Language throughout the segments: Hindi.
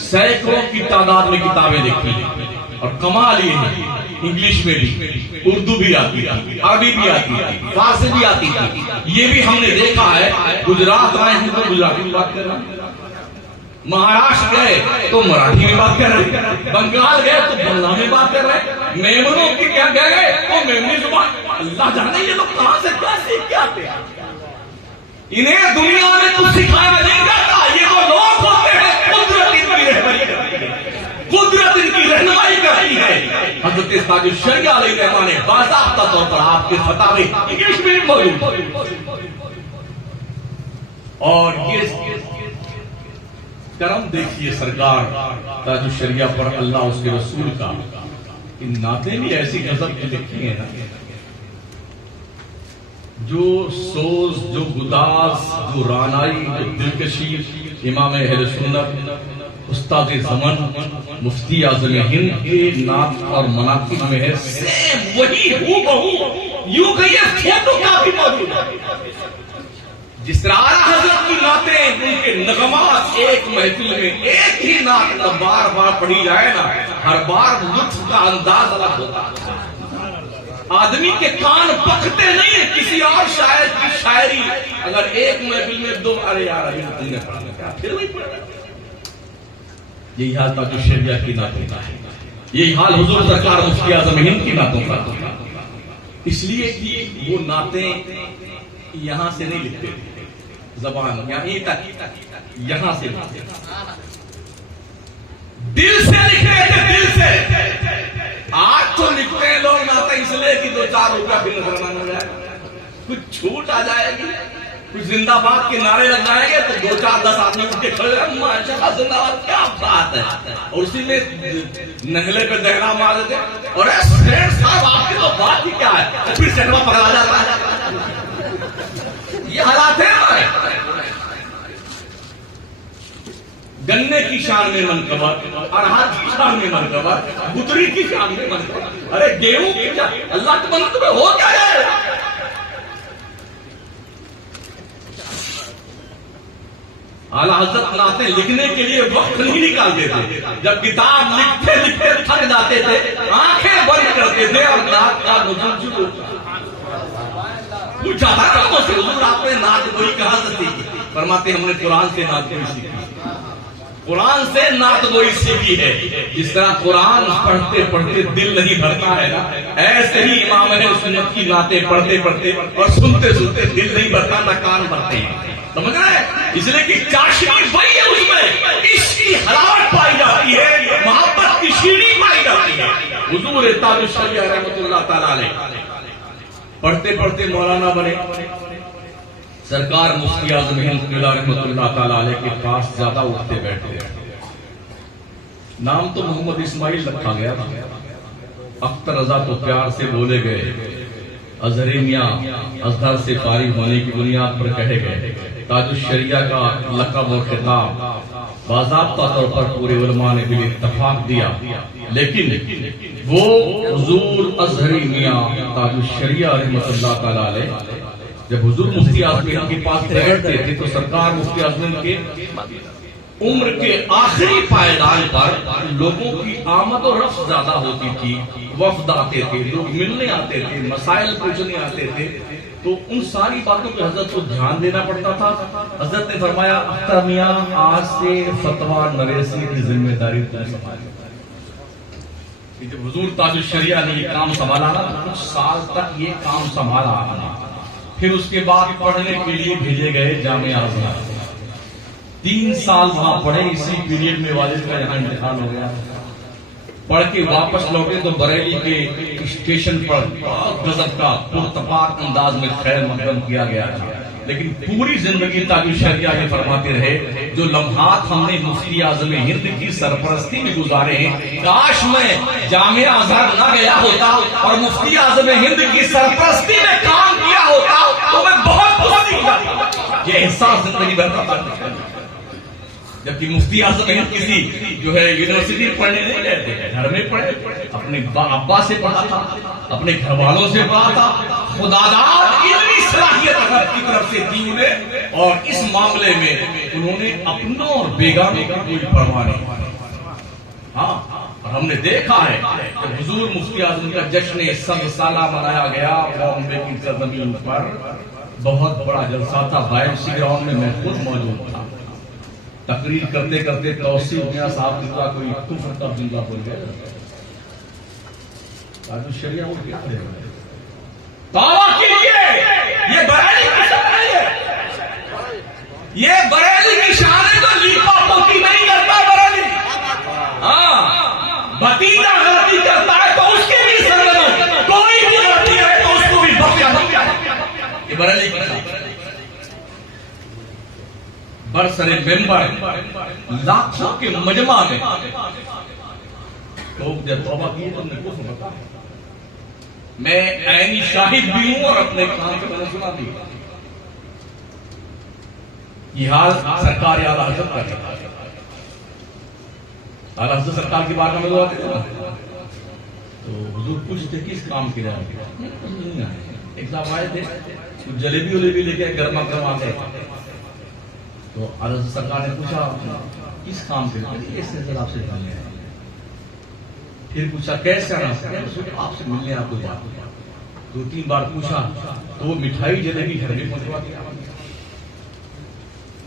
सैकड़ों की तादाद में किताबें लिखी और कमाल ये है इंग्लिश में भी, उर्दू भी आती थी, अरबी भी आती थी, फारसी भी आती थी। ये भी हमने देखा है। गुजरात आए हैं तो गुजराती में बात कर रहे हैं, महाराष्ट्र गए तो मराठी में बात कर रहे हैं, बंगाल गए तो बंगला में बात कर रहे हैं, मेमनों की क्या गए तो मेमनी जुबान। अल्लाह जाने ये लोग कहां से क्या सीख के आते हैं। इन्हें दुनिया में कुछ सिखाया नहीं जाता। ये वो लोग होते हैं कुदरत इनकी रहबरी करती है, कुदरत इनकी रहनुमाई करती है। हजरत ताजुश शरिया अलैहिर्रहमान ने बाज़ाब्ता तौर पर आपके फतावे इंग्लिश में मौजूद। और ये करम देखिए सरकार ताजुश शरिया पर अल्लाह उसके रसूल का, इन नाते भी ऐसी गजब की लिखी है ना, जो सोज, जो गुदास, जो रानाई, जो दिलकशी इमाम अहले सुन्नत उस्ताद ज़मान मुफ्ती आज़म हिंद के नात और मनाक़िब में है। सेम वही हूबहू यूं कहिए फोटो काफी मौजूद है। जिस तरह आला हज़रत की नातें, उनके नगमात एक महफिल में एक ही नात का बार बार पढ़ी जाए ना, हर बार लुत्फ का अंदाज अलग होता है। आदमी के कान पकते नहीं है। किसी और शायर की शायरी अगर एक महफिल में दो, अरे यार अभी तुमने पढ़ा क्या, फिर वही पढ़ा। यही हाल ताजुश शरिया की नातों का है, यही हाल हुजूर सरकार मुफ्ती आज़म हिंद की नातों का। इसलिए कि वो नातें यहां से नहीं लिखते थे, जबान यहीं तक, यहां से दिल से लिखते थे, दिल से। आज तो लिखते हैं लोग नाते इसलिए कि 2-4 रुपया फिर नजरमान हो जाए, कुछ छूट आ जाएगी, कुछ जिंदाबाद के नारे लग जाएंगे तो 2-4-10 आदमी उठ के खड़े, माशाअल्लाह जिंदाबाद, क्या बात है। और उसी में नहले पे दहरा मार देते। और साहब आपकी तो बात ही क्या है, फिर चकवा पकड़ा जाता है। ये हालात है हमारे। गन्ने की शान में मनकबा, अरहर की शान में मनकबा, गुदरी की शान में मनकबा, अरे गेहूं की शान, अल्लाह के बंदे में हो क्या है। आला हज़रत नाते लिखने के लिए वक्त नहीं निकालते थे। जब किताब लिखते लिखते थक जाते थे, आंखें बंद करते थे और नात का नुज़ूल शुरू पूछा था मुझसे, हुजूर आपने नात गोई कहां से सीखी? फरमाते हमने कुरान से नात गोई सीखी, कुरान से नात गोई सीखी है। जिस तरह कुरान पढ़ते पढ़ते दिल नहीं भरता है ना, ऐसे ही इमाम अहले सुन्नत की नातें पढ़ते पढ़ते और सुनते सुनते दिल नहीं भरता, ना कान भरते हैं। समझ रहे हैं? इसलिए कि चाशनी वही है, उसमें इश्क की हलावत पाई जाती है, मोहब्बत की शीरी पाई जाती है। हुजूर ताजुश शरिया रहमतुल्लाह तआला अलैह पढ़ते पढ़ते मौलाना बने। सरकार मुफ्ती आज़म हिंद रहमतुल्लाह तआला अलैह के पास ज्यादा उठते बैठते। नाम तो मोहम्मद इस्माइल रखा गया था। अख्तर रजा तो प्यार से बोले गए, अजहरी मियां अजहर से फारिग होने की बुनियाद पर कहे गए। ताजुश शरिया का लक़ब और खिताब बाज़ाब्ता तौर पर पूरे उलमा ने भी इत्तफाक दिया, लेकिन वो हुजूर अजहरी मियां ताजुश शरिया रहमतुल्लाह तआला अलैह जब हुजूर मुफ्ती आज़म के पास बैठते थे तो सरकार मुफ्ती आज़म के उम्र के आखिरी पायदान पर लोगों की आमद और रफ्त ज्यादा होती थी। वफ्द आते थे, लोग मिलने आते थे, मसाइल पूछने आते थे, तो उन सारी बातों पे हजरत को ध्यान देना पड़ता था। हजरत ने फरमाया, अख्तर मियां आज से फतवा नवेसी की जिम्मेदारी तुम संभालो। जब हुजूर ताजुश शरिया ने ये काम संभाला ना, तो कुछ साल तक ये काम संभाला। फिर उसके बाद पढ़ने के लिए भेजे गए जामिया आज़म। 3 साल वहां पढ़े। इसी पीरियड में वालिद का यहाँ इंतकाल हो गया। पढ़ के वापस लौटे तो बरेली के स्टेशन पर गजब का पुरतपाक अंदाज में खैर मकदम किया गया था। लेकिन पूरी जिंदगी ताजुश शरिया के फरमाते रहे, जो लम्हात हमने मुफ्ती आज़म हिंद की सरपरस्ती में गुजारे हैं, काश मैं जामिया अज़हर ना गया होता और मुफ्ती आज़म हिंद की सरपरस्ती में काम किया होता तो मैं बहुत खुश होता। ये एहसास जिंदगी भर का। जबकि मुफ्ती आज़म हिंद किसी जो है यूनिवर्सिटी पढ़ने नहीं गए थे, घर में पढ़े, अपने अब्बा से पढ़ा था, अपने घर वालों से पढ़ा था। खुदादार इतनी सलाहियत अगर की तरफ से दी उन्हें, और इस मामले में उन्होंने अपनों और बेगानों की कोई परवाह नहीं। हाँ, और हमने देखा है कि हुजूर मुफ्ती आजम का जश्न सब साला मनाया गया बॉम्बे की सरजमीन पर। बहुत बड़ा जलसा था, बायोसी ग्राउंड में मैं खुद मौजूद था। तकरीर करते करते तौसीफ मियां साहब जिंदा कोई कुफ्र का जिंदा बोल गया। शरिया वो क्या है दावा कीजिए, ये बरेली की शान है, ये बरेली की शान है। तो लीपा पोती नहीं करता बरेली। हाँ, भतीजा गलती करता है तो उसके भी सरगर्म, कोई भी गलती है तो उसको भी बख्शा। ये बरेली की शान। बरसरे मेंबर लाखों के मजमा में लोग जब तौबा की तुमने कुछ बता। मैं ऐनी शाहिद भी हूं और अपने कान से मैंने सुना भी। ये हाल सरकार आला हजरत का है। आला हजरत सरकार की बात में लोग आते थे ना, तो हुजूर पूछते किस काम के लिए। एक साहब आए थे, कुछ जलेबी वलेबी लेके गर्मा गर्म आते, तो आला हजरत सरकार ने पूछा किस काम के लिए। इस नजर आपसे मिलने आए। फिर पूछा कैसे आना, आपसे मिलने आपको बात। 2-3 बार पूछा तो वो मिठाई जलेबी घर में पहुंचवा दिया।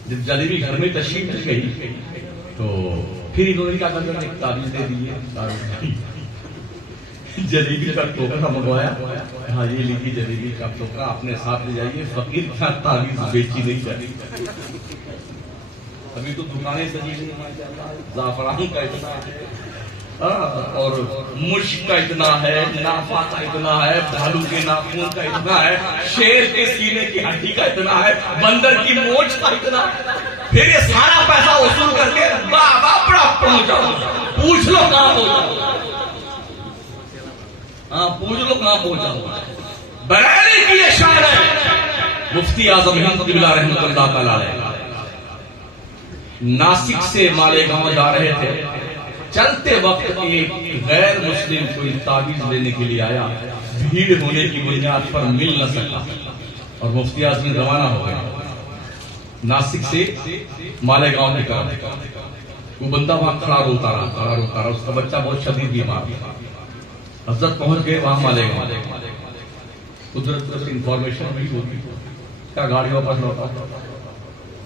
जब जलेबी घर में तशरीफ गई तो फिर इन्होंने क्या करना, एक ताबीज दे दी। जलेबी का टोकरा मंगवाया। हाँ, ये लिखी जलेबी का टोकरा अपने साथ ले जाइए, फकीर क्या ताबीज बेची नहीं जाती। अभी तो दुकानें सजी नहीं, जाफरान का इतना और मुश्क का इतना है, नाफा का इतना है, भालू के नाखून का इतना है, शेर के सीने की हड्डी का इतना है, बंदर की मोच का इतना है। फिर ये सारा पैसा वसूल करके बाबा बड़ा पहुंचाओ, पूछ लो कहां पहुंचाओ। हाँ, पूछ लो कहां पहुंचाओ। बरेली की ये शान है। मुफ्ती आजम हिंद क़िबला रहमतुल्लाह तआला अलैह नासिक से मालेगांव जा रहे थे। चलते वक्त एक गैर मुस्लिम कोई ताबीज लेने के लिए आया। भीड़ होने की बुनियाद पर मिल न सका और मुफ्ती आजम रवाना हो गया नासिक से मालेगांव की तरफ। वो बंदा वहां खड़ा रोता रहा। उसका बच्चा बहुत शदीद बीमार। हजरत पहुंच गए वहां मालेगांव। कुदरत से इंफॉर्मेशन भी होती, क्या गाड़ी वापस लौटा।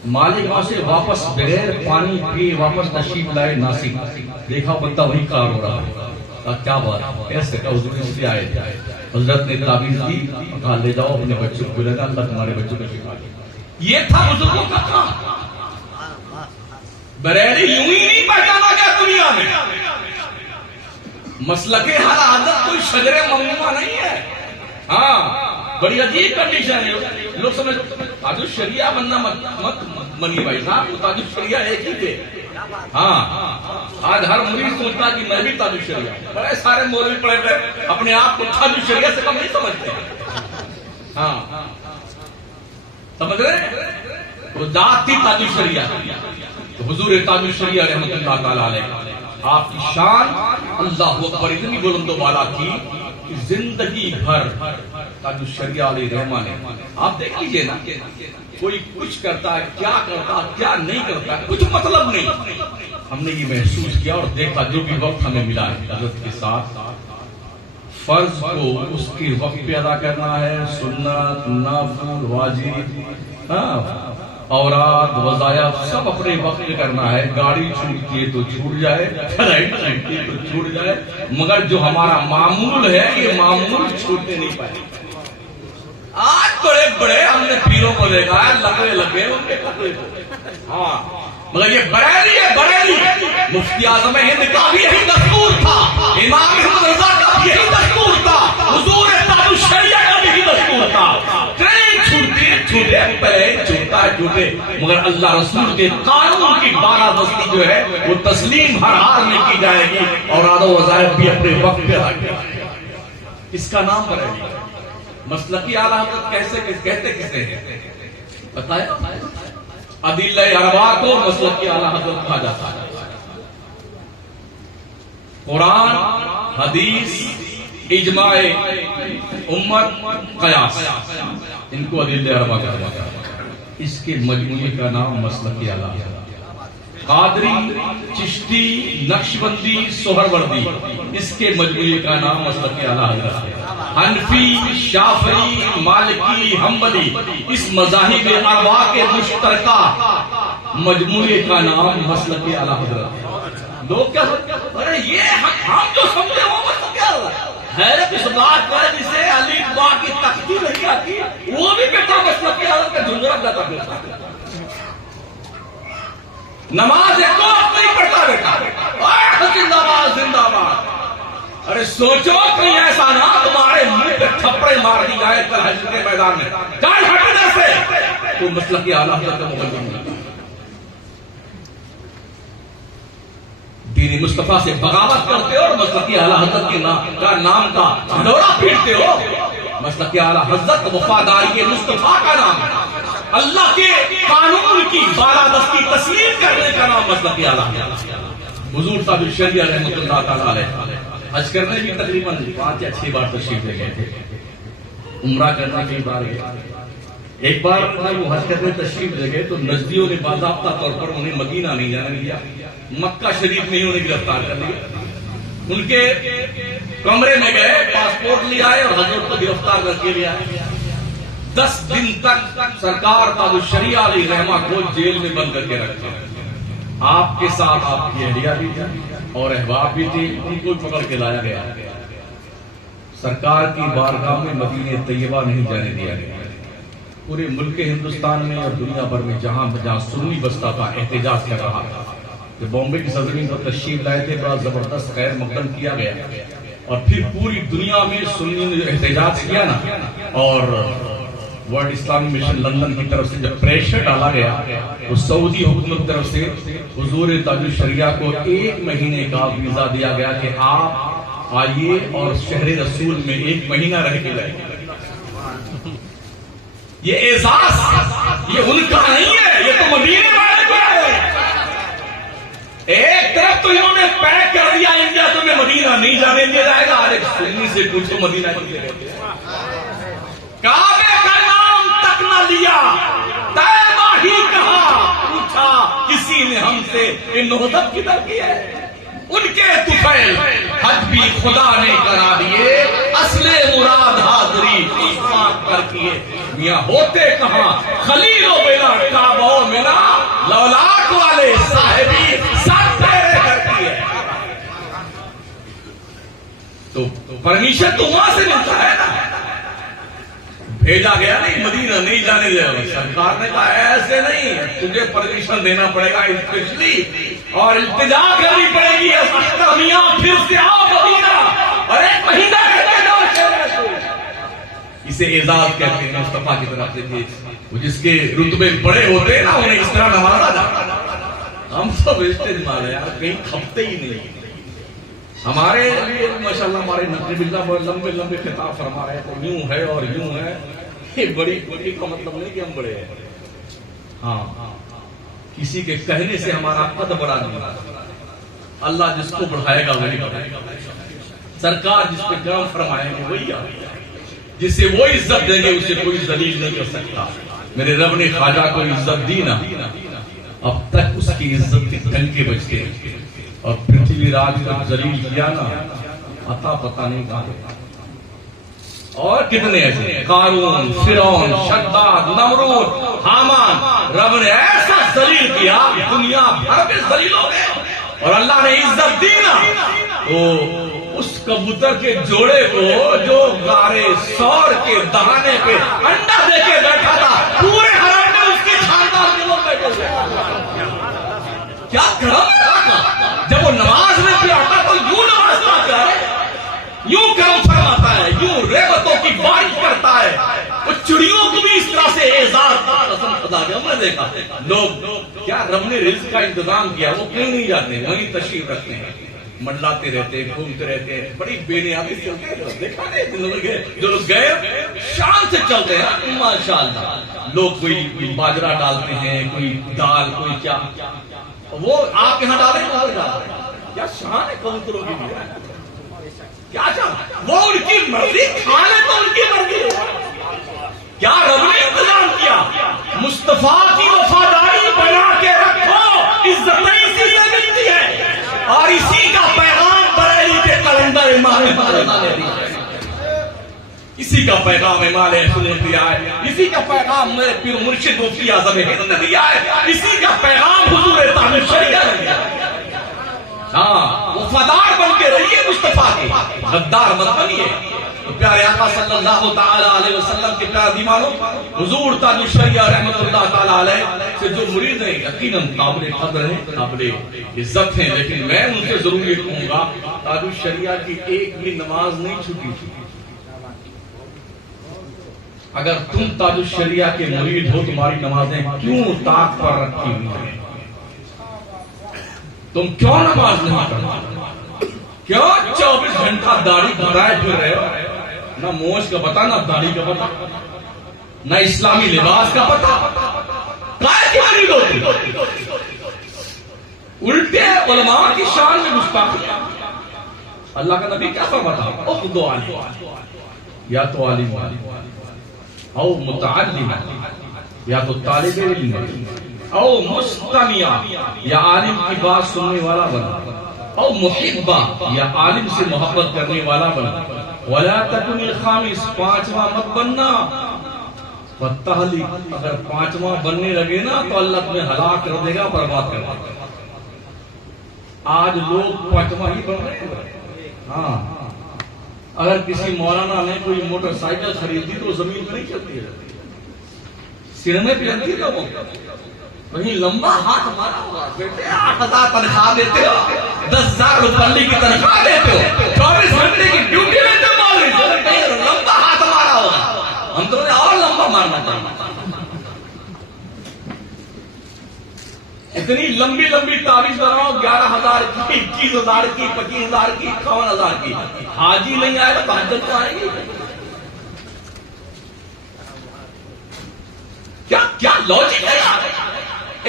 मालेगांव से वापस बगैर पानी पिए वापस तशरीफ लाए नासिक। देखा बंदा वहीं कार हो रहा है। क्या बात कैसे का हुजूर इसलिए आए थे। हजरत ने ताबीज दी, कहा ले जाओ अपने बच्चों को, लगा अल्लाह तुम्हारे बच्चों को शिफा दे। ये था बुजुर्गों का काम। बरेली यूं ही नहीं पहचाना गया दुनिया में। मसलके हर आदत कोई शजरे ममनुआ नहीं है। हाँ, बड़ी अजीब कंडीशन है। लोग समझ ताजुल शरिया बनना मत मनी भाई साहब, ताजुल शरिया एक ही थे। हाँ, आज हर मुरीद सोचता कि मैं भी ताजुल शरिया। बड़े सारे मौलवी पड़े हुए अपने आप को ताजुल शरिया से कम नहीं समझते। हाँ, समझ रहे, वो जात थी ताजुल शरिया। तो हुजूर ताजुल शरिया रहमतुल्लाह तआला अलैह आपकी शान अल्लाहु अकबर इतनी बुलंद वाला थी कि जिंदगी भर ताजुल शरिया अली रहमान ने, आप देख लीजिए ना, कोई कुछ करता है, क्या करता है, क्या नहीं करता, कुछ मतलब नहीं। हमने ये महसूस किया और देखा जो भी वक्त हमें मिला है हजरत के साथ, फर्ज को उसके वक्त पे अदा करना है, सुन्नत, नफल, वाजिब, औरात, वज़ाया सब अपने वक्त पे करना है। गाड़ी छूटती है तो छूट जाए, फ्लाइट छूटती है तो छूट जाए, मगर जो हमारा मामूल है ये मामूल छूटने नहीं पाए। आज बड़े बड़े हमने पीरों को देखा है, लकड़े लगे उनके कपड़े को। हाँ, मगर ये बरेली है, बरेली। मुफ्ती आज़म हिंद का भी यही दस्तूर था, इमाम अहमद रज़ा का भी यही दस्तूर था, हुजूर ताजुल शरिया का भी यही दस्तूर था। ट्रेन छूटे, प्लेन छूटे, मगर अल्लाह रसूल के कानून की बारादस्ती जो है वो तस्लीम हर हाल में की जाएगी और आदो वज़ाइफ भी अपने वक्त पे अदा किया। इसका नाम बरेली। मसलकी आला हज़रत कैसे कहते किसे बताया? अदिल्ला अरबा को मसलकी आला हज़रत कहा जाता है। कुरान, हदीस, इजमाए उम्मत, कयास, इनको अदिल अरबा कहते हैं। इसके मजमूए का नाम मसलक आला है। कादरी, चिश्ती, नक्शबंदी, सोहरवर्दी, इसके मजमूए का नाम मसलक आला हज़रत है। हनफी, शाफई, मालिकी, हम्बली, इस मज़ाहिब अरबा के मुश्तरका मजमूए का नाम मसलक आला हज़रत है। लोग क्या अरे ये हम जो समझे वो मसलक आला हैरत इस बात पर जिसे अली बा की तख्ती नहीं आती वो भी बेटा मसलक के आलम का झुंझुरा जाता बेटा। नमाज एक नहीं पढ़ता बेटा, जिंदाबाद जिंदाबाद। अरे सोचो कहीं ऐसा ना तुम्हारे मुंह पे थप्पड़े मार दी जाए कल हश्र के मैदान में, चल हट इधर से, तो मसलक के आला हज़रत का मुकद्दम दीनी मुस्तफा से बगावत करते हो और मसलक आला हज़रत के नाम का ढिंढोरा पीटते हो। मसलक आला हज़रत वफादारी के मुस्तफा का नाम है। अल्लाह के कानून की बालादस्ती तस्लीम करने का नाम मसलक आला है। हुजूर साहब शरिया रहमतुल्लाह तआला अलैह हज करने भी तकरीबन 5 या 6 बार तशरीफ ले गए थे। उम्रा करने कई बार गए। एक बार वो हज करने तशरीफ ले गए तो नजदियों ने बाज़ाब्ता तौर पर उन्हें मदीना नहीं जाने दिया, मक्का शरीफ में ही उन्हें गिरफ्तार कर लिया। उनके कमरे में गए, पासपोर्ट ले आए और हजरत को गिरफ्तार करके ले आए। 10 दिन तक सरकार का वो शरिया अली रहमा को जेल में बंद करके रखा। आपके साथ आपकी अहलिया भी थी और अहबाब भी थी, उनको पकड़ के लाया गया। सरकार की बारगाह में मदीने तैयबा नहीं जाने दिया गया। पूरे मुल्क हिंदुस्तान में और दुनिया भर में जहां जहां सुन्नी बस्ता था एहतजाज कर रहा था। तो बॉम्बे की सरजमीन पर तशरीफ लाए थे, बड़ा जबरदस्त खैर मकदम किया गया और फिर पूरी दुनिया में सुन्नी ने एहतजाज किया ना, और वर्ल्ड इस्लामिक मिशन लंदन की तरफ से जब प्रेशर डाला गया तो सऊदी हुकूमत की तरफ से हुजूर ताजुल शरिया को 1 महीने का वीजा दिया गया कि आप आइए और शहर रसूल में 1 महीना रह के लाइए। ये एजाज ये उनका नहीं है, ये तो मदीने वाले का है। एक तरफ तो इन्होंने पैक कर दिया इंडिया, तुम्हें मदीना नहीं जाने दिया जाएगा। अरे सुन्नी से पूछो मदीना काबे का नाम तक न लिया, तैबा ही कहा, पूछा किसी ने हमसे ये नोहदत किधर की है। उनके तुफैल हज भी खुदा ने करा दिए, असले मुराद हाजरी कर किए। मियां होते कहां खलीलो बेला काबो मेरा लौलाक वाले साहिबी सब तेरे करती है। तो परमिशन तो वहां से मिलता है ना, भेजा गया नहीं, मदीना नहीं जाने दिया। सरकार ने कहा ऐसे नहीं, तुझे परमिशन देना पड़ेगा स्पेशली और इल्तिजा करनी पड़ेगी। मियां फिर से आओ मदीना और 1 महीना रहते जाओ शहर में। इसे एजाज कहते हैं मुस्तफा की तरफ से। वो जिसके रुतबे बड़े होते हैं ना उन्हें इस तरह नवाजा जाता। हम सब वेस्टेज मारे यार, कहीं खपते ही नहीं। हमारे लिए माशाल्लाह हमारे नबी बिल्ला लंबे लंबे खिताब फरमा रहे तो यूं है और यूं है। ये बड़ी बड़ी का मतलब नहीं कि हम बड़े हैं। हाँ, किसी के कहने से हमारा कद बड़ा नहीं। अल्लाह जिसको बढ़ाएगा वही बढ़ाएगा। सरकार जिस पे काम फरमाएंगे वही आएगा। जिसे वो इज्जत देंगे उसे कोई जलील नहीं कर सकता। मेरे रब ने ख्वाजा को इज्जत दी ना, अब तक उसकी इज्जत के डंके बजते हैं। और पृथ्वी राज को जलील किया ना, अता पता नहीं कहां। और कितने ऐसे कारून, फिरौन, शद्दाद, नमरूद, हामान, रब ने ऐसा जलील किया दुनिया भर में जलील हो गए। और अल्लाह ने इज्जत दी ना, तो उस कबूतर के जोड़े को जो गारे सौर के दहाने पे अंडा देके बैठा था, पूरे हराम में उसके खानदान के लोग बैठे थे। क्या करम था जब वो नमाज में भी आता तो यूं नमाज पढ़ता है, यूं कर्म फरमाता है, यूं रहमतों की बारिश करता है। वो चिड़ियों को भी इस तरह से एजाज कसम खुदा के हमने देखा। लोग क्या रब ने रिज्क का इंतजाम किया, वो कहीं नहीं जाते, वहीं तशरीफ रखते हैं, मंडलाते रहते हैं, घूमते रहते हैं, बड़ी बेनियादी चलते हैं। देखा नहीं जो लोग गए शान से चलते हैं माशाअल्लाह। लोग कोई बाजरा डालते हैं, कोई दाल, कोई क्या, वो आप यहां डालें क्या शान है कबूतरों की भी, क्या शान, वो उनकी मर्जी, खाने तो उनकी मर्जी। क्या रब ने इंतजाम किया? मुस्तफा की वफादारी बना के रखो, इज्जत इसी से मिलती है। और इसी का पैगाम बरेली के कलंदर इमाम ने दिया है, इसी का पैगाम इमाम ने दिया है, इसी का पैगाम मेरे पीर मुर्शिद मुफ्ती आज़म हिंद ने दिया है, इसी का पैगाम हुजूर तालिब शरीया ने दिया है। हाँ, वफादार बन के रहिए मुस्तफा के, गद्दार मत बनिए। तो प्यारे आका सल्लल्लाहु ताला अलैहि वसल्लम के प्यारे दीवानों, हुजूर ताजुल शरिया रहमतुल्लाह ताला अलैह से जो मुरीद है यकीनन काबिल कदर है, काबिल इज्जत है, लेकिन मैं उनसे जरूर ये कहूंगा ताजुल शरिया की एक भी नमाज नहीं छूटी थी। अगर तुम ताजुल शरिया के मुरीद हो, तुम्हारी नमाजें क्यों ताक पर रखी हुई हैं? तुम क्यों नमाज नहीं पढ़ते? क्यों 24 घंटा दाढ़ी बनाए फिर रहे हो? ना मोश का पता, ना दाढ़ी का पता, ना इस्लामी लिबास का पता। काय की मरीद होती? उल्टे उलमा की शान में गुस्ताखी। अल्लाह का नबी क्या फरमाता? ओ दो आलिम, या तो आलिम औ मुतअल्लिम, या तो तालिबे इल्म, औ मुस्तमिया, या आलिम की बात सुनने वाला बना, औ मुहिब्बा, या आलिम से मोहब्बत करने वाला बना। वला तकुनिल खामिस, पांचवा मत बनना। फत्ताहली, अगर पांचवा बनने लगे ना तो अल्लाह तुम्हें हलाक कर देगा, बर्बाद कर देगा। आज लोग पांचवा ही बन रहे हैं। हाँ, अगर किसी मौलाना ने कोई मोटरसाइकिल खरीदी तो जमीन पर नहीं चलती है, सिर में पहनती लोगों, वहीं लंबा हाथ मारा हुआ। बेटे 8,000 तनख्वाह देते हो, 10,000 रुपये की तनख्वाह देते हो, 24 घंटे की ड्यूटी लेते हो, लंबा हाथ मारा होगा। हम तो और लंबा मारना चाहिए। इतनी लंबी लंबी तारीफ बनाओ, 11,000 की, 21,000 की, 25,000 की, 51,000 की। हाजी नहीं आएगा तो हजत तो आएगी। क्या क्या लॉजिक है यार?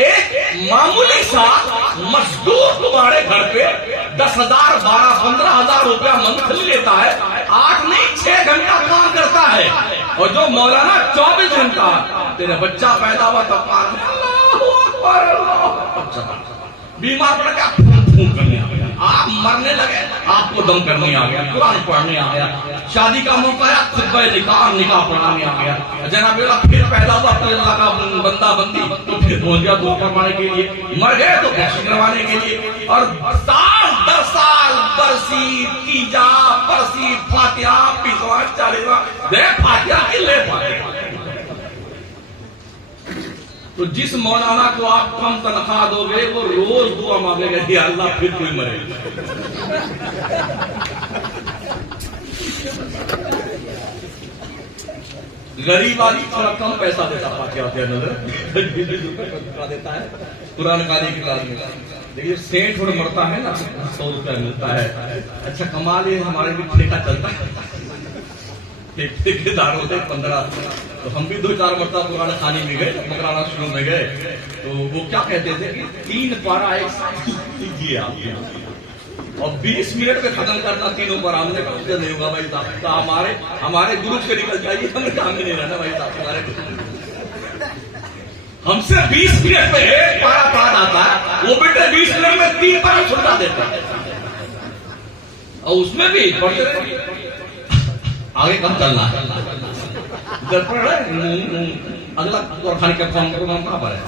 एक मामूली सा मजदूर तुम्हारे घर पे 10,000, 12,000, 15,000 रुपया मंथली लेता है, 8 नहीं 6 घंटा काम करता है। और जो मौलाना 24 घंटा, तेरा बच्चा पैदा हुआ तो बीमार पड़ गया, फूं करने आ गया, आप मरने लगे, आपको दम करने आ गया, कुरान पढ़ने आ गया, शादी का मौका आया, खुतबा निकाह पढ़ाने आ गया, जनाब बेटा फिर पैदा हुआ, फिर अल्लाह का बंदा बंदी, तो फिर पहुंच गया दुआ करवाने के लिए, मर गए तो बख्श करवाने के लिए। और 10 साल बरसी, तीजा बरसी, फातिहा, 20वां 40वां दे फातिहा के ले फातिहा। तो जिस मौलाना को आप कम तनख्वाह दोगे वो रोज दुआ मांगेगा, या अल्लाह फिर कोई मरे। गरीब आदमी थोड़ा कम पैसा देता, फातिहा देता है, कुरान कारी की क्लास में। देखिए सेठ और मरता है ना, 100 रुपया मिलता है। अच्छा कमाल ये हमारे भी ठेका चलता है, ठेकेदार होते 15। तो हम भी 2-4 मरतबा पुराना खाने में गए, मकराना शुरू में गए, तो वो क्या कहते थे कि 3 पारा एक साथ कीजिए आप, और 20 मिनट में खत्म करना 3 पारा। हमने कहा नहीं होगा भाई साहब, तो हमारे ग्रुप से निकल जाइए, हमें काम में नहीं रहना भाई साहब। हमारे हमसे 20 मिनट में 1 पारा पाठ आता है, वो बेटे 20 मिनट में 3 पारा छुटा देता है, और उसमें भी पढ़ते आगे कब चलना है, इधर पढ़ रहे अगला और खाने का फॉर्म कहाँ पर है,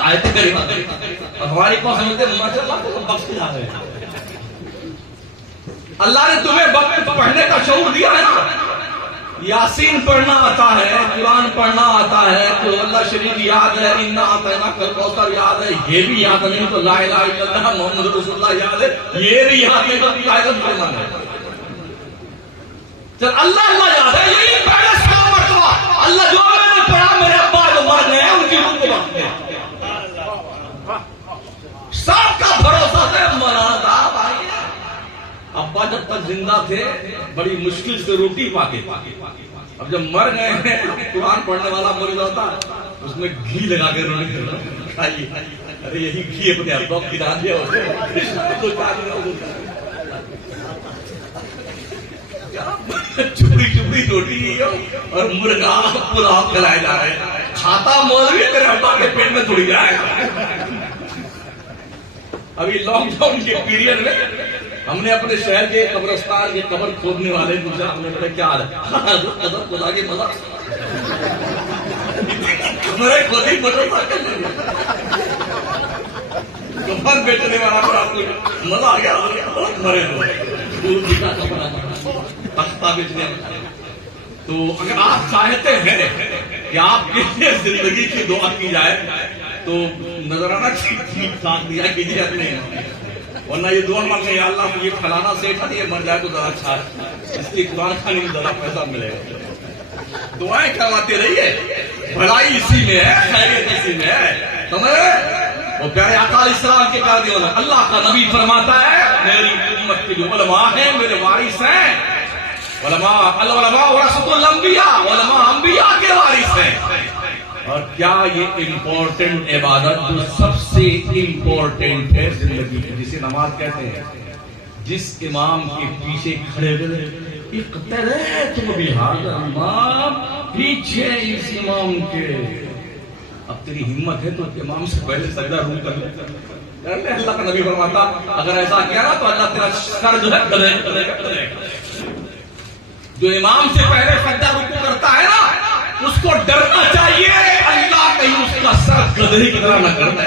आए थे करीब और हमारी कौन समझते माशाल्लाह को बख्श के जा रहे हैं। अल्लाह ने तुम्हें पढ़ने का शौक दिया है ना, यासीन पढ़ना आता है, कुरान पढ़ना आता है, तो अल्लाह शरीफ याद है, इन्ना आतना कल कौसर याद है, ये भी याद नहीं तो ला इलाहा इल्लल्लाह मोहम्मद रसूलुल्लाह याद है, ये भी याद नहीं तो कायदत है। चल अल्लाह अल्लाह याद है, यही पहले 100 मरतबा अल्लाह जो मैंने पढ़ा, मेरे अब्बा जो मर गए उनकी रूह को बख्श दे। सबका भरोसा है मौलाना साहब आइए। अब्बा जब तक जिंदा थे बड़ी मुश्किल से रोटी पाते, अब जब मर गए हैं, कुरान पढ़ने वाला मुरीद होता, उसमें घी लगा के रोने खाइए, अरे यही घी अपने अब्बा को खिला दिया उसे। चुपड़ी चुपड़ी रोटी और मुर्गा पुलाव खिलाए जा रहे हैं। खाता मौलवी तेरे अब्बा के पेट में थोड़ी जाएगा। अभी लॉकडाउन के पीरियड में हमने अपने शहर के कब्रिस्तान के कब्र खोदने वाले पूछा, हमने बोला क्या हाल है? कब्र खुदा के मजा कमरे खोदी कफन बेचने वाला पर आपको मजा आ गया, मरे तख्ता बेचने वाला। तो अगर आप चाहते हैं कि आपके जिंदगी की दुआ की जाए तो नजराना ठीक ठाक दिया कीजिए अपने, वरना ये दुआ मांगे या अल्लाह ये फलाना सेठ है ये मर जाए तो ज्यादा अच्छा है, इसलिए कुरान खाने में ज्यादा पैसा मिलेगा। दुआएं करवाते रहिए, भलाई इसी में है, खैरियत इसी में है। समझे? वो प्यारे आका इस्लाम के प्यारे दियों अल्लाह का नबी फरमाता है मेरी उम्मत के जो उलमा हैं मेरे वारिस हैं। उलमा वरसतुल अंबिया, उलमा अंबिया के वारिस हैं। और क्या ये इम्पोर्टेंट इबादत जो सबसे इम्पोर्टेंट है जिंदगी की, जिसे नमाज कहते हैं, जिस इमाम के पीछे खड़े हुए तुम बिहार इमाम पीछे इस इमाम के, अब तेरी हिम्मत है तो इमाम से पहले सजदा रूम कर ले। अल्लाह का नबी फरमाता अगर ऐसा किया ना तो अल्लाह तेरा सर जो है करेगा। जो इमाम से पहले सजदा रुकू करता है ना उसको डरना चाहिए अल्लाह कहीं उसका सर गदही की तरह न कर दे।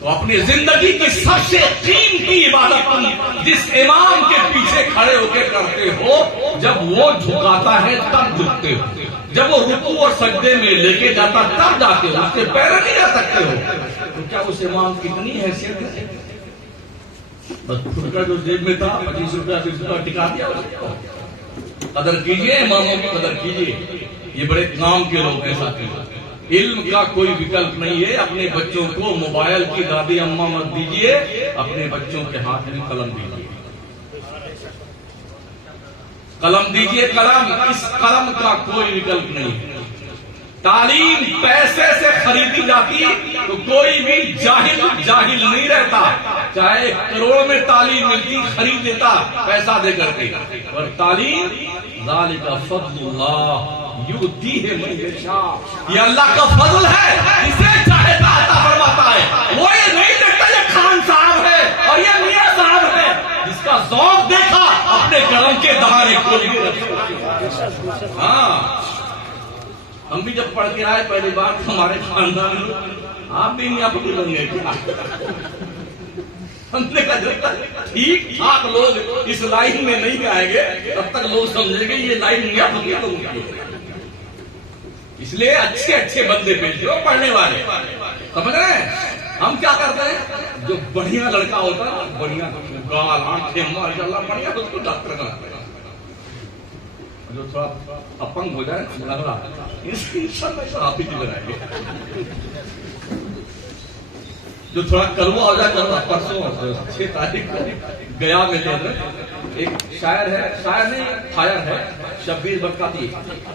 तो अपनी जिंदगी की सबसे कीमती इबादत तुम जिस इमाम के पीछे खड़े होकर करते हो, जब वो झुकाता है तब झुकते हो, जब वो रुकू और सजदे में लेके जाता तब जाते हो, उसके पैर नहीं जा सकते हो। तो क्या उस इमाम की इतनी हैसियत है? बस फुटका जो जेब में था 25 रुपया 20 रुपया टिका दिया। कदर कीजिए, इमामों की कदर कीजिए, ये बड़े काम के लोग हैं साथियों। इल्म का कोई विकल्प नहीं है। अपने बच्चों को मोबाइल की दादी अम्मा मत दीजिए, अपने बच्चों के हाथ में कलम दीजिए, कलम दीजिए, कलम। इस कलम का कोई विकल्प नहीं है। तालीम पैसे से खरीदी जाती तो कोई भी जाहिल जाहिल नहीं रहता, चाहे करोड़ में तालीम मिलती खरीद लेता पैसा दे करके। और तालीम ज़ालिका फज़लुल्लाह युतीहि मन यशा, ये अल्लाह का फजल है, जिसे चाहता अता फरमाता है। वो ये नहीं देखता ये खान साहब है और ये मियां साहब है, जिसका ज़ौक़ देखा अपने कलम के दहाने खोल के। हाँ, हम भी जब पढ़ के आए पहली बार हमारे खानदान में, आप भी नहीं अपनी बन गए क्या? हमने कहा ठीक ठाक लोग इस लाइन में नहीं आएंगे तब तक लोग समझेंगे ये लाइन नहीं अपनी। इसलिए अच्छे अच्छे बंदे भेजो पढ़ने वाले, समझ रहे हैं? हम क्या करते हैं, जो बढ़िया लड़का होता है, बढ़िया गाल आंखें माशाल्लाह बढ़िया, उसको डॉक्टर बनाते हैं। जो थोड़ा अपंग हो जाए आप ही बनाएंगे। जो थोड़ा कड़वा हो जाए, कड़वा परसों 6 तारीख को गया में एक शायर है, शायर नहीं फायर है, शब्बीर बरकाती,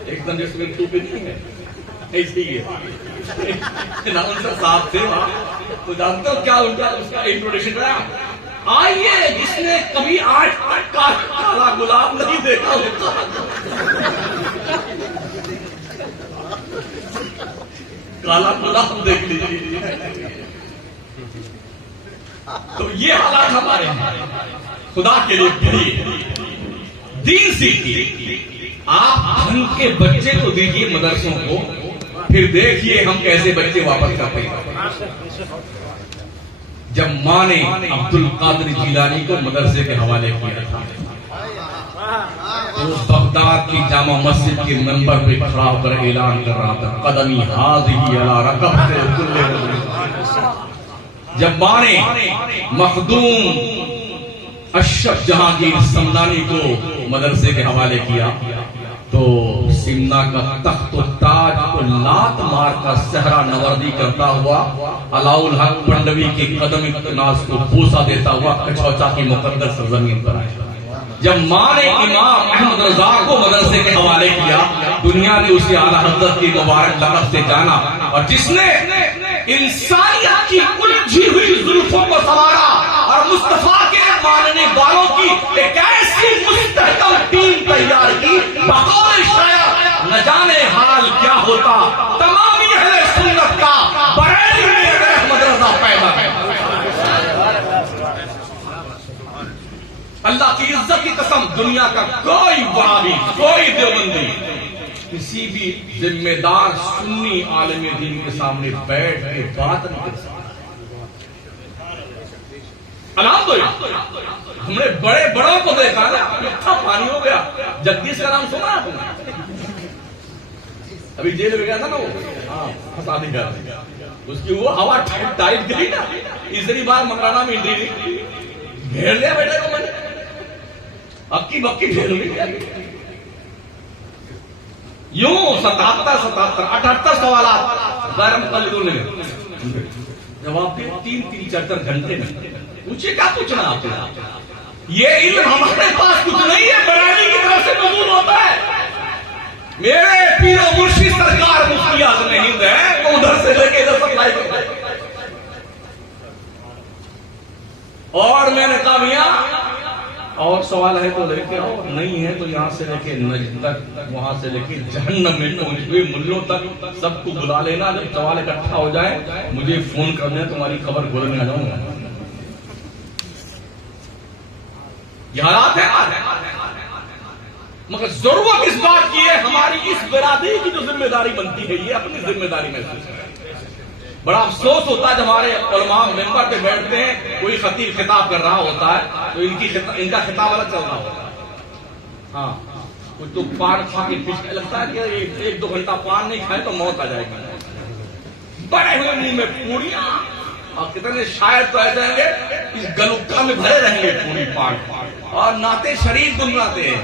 एकदम जिसमें टूपी नहीं है, ऐसे ही है ना। उनका साथ थे वहां, तो जानते हो क्या उनका उसका इंट्रोडक्शन कराया, आइए जिसने कभी आज तक काला गुलाब नहीं देखा होता, काला गुलाब देख लीजिए। तो ये हालात हमारे हैं। खुदा के लिए पढ़िए, दीन सीखिए। आप ढंग के बच्चे को दीजिए मदरसों को, फिर देखिए हम कैसे बच्चे वापस करते हैं। जब मां ने अब्दुल कादिर जिलानी को मदरसे के हवाले किया था, तो बगदाद की जामा मस्जिद के मंबर पे खड़ा होकर ऐलान कर रहा था, कदमी हाज़िही अला रकबते कुल्ले मुस्लिम। जब मां ने मखदूम अशरफ जहांगीर समदानी को मदरसे के हवाले किया, तो सिमना का तख्त ताज को लात मार का सहरा नवर्दी करता हुआ अलाउल हक पंडवी के कदम नाज को बोसा देता हुआ कछौचा की मुकद्दस सरजमीन पर आया। जब मां ने इमाम अहमद रजा को मदरसे के हवाले किया, दुनिया ने उसे आला हज़रत की मुबारक लक़ब से जाना, और जिसने इंसानियत की उलझी हुई जुल्फों को संवारा और मुस्तफा के मानने वालों की एक ऐसी मुस्तहकम अल्लाह की इज्जत की कसम, दुनिया का कोई वहाबी, कोई देवबंदी किसी भी जिम्मेदार सुन्नी आलिम दीन के सामने बैठ के बात नहीं कर सकता। अल्हम्दुलिल्लाह हमने बड़े बड़ों को देखा ना, इतना पानी हो गया। जगदीश का नाम सुना आपने? अभी जेल में गया था ना वो, फंसा दिया उसकी, वो हवा टाइट गई ना, तीसरी बार मकराना में एंट्री नहीं, घेर लिया बेटे को मैंने, अक्की बक्की घेर ली। यूं 77 78 सवाल गैर मुतल्लिदों ने जवाब दिए 3-4 घंटे में। पूछिए क्या पूछना आपने? ये इल्म हमारे पास कुछ नहीं है, बरानी की तरफ से मौजूद होता है। मेरे पीरो मुर्शिद सरकार मुफ्ती आज़म हिंद है, वो उधर से लेके इधर सप्लाई करते। और मैंने कहा भैया और सवाल है तो लेके आओ, नहीं है तो यहां से लेके नजद तक, वहां से लेके जहन्नम में पहुंचे हुए मुल्लों तक सबको बुला लेना। जब सवाल इकट्ठा हो जाए मुझे फोन करना, तुम्हारी खबर बोलने आ जाऊंगा। ये हालात है, मगर जरूरत इस बात की है, हमारी इस बिरादरी की जो जिम्मेदारी बनती है, ये अपनी जिम्मेदारी महसूस करें। बड़ा अफसोस होता है जब हमारे उलमा मिंबर पे बैठते हैं, कोई खतीब खिताब कर रहा होता है तो इनका खिताब अलग चल रहा होता है। हाँ, कुछ तो पान खा के फिसने लगता है कि 1-2 घंटा पान नहीं खाए तो मौत आ जाएगी। बड़े हुए मुंह में पूरियां, और कितने शायर तो ऐसे होंगे इस गलुक्का में भरे रहेंगे पूरी पान, और नाते शरीफ गुनगुनाते हैं।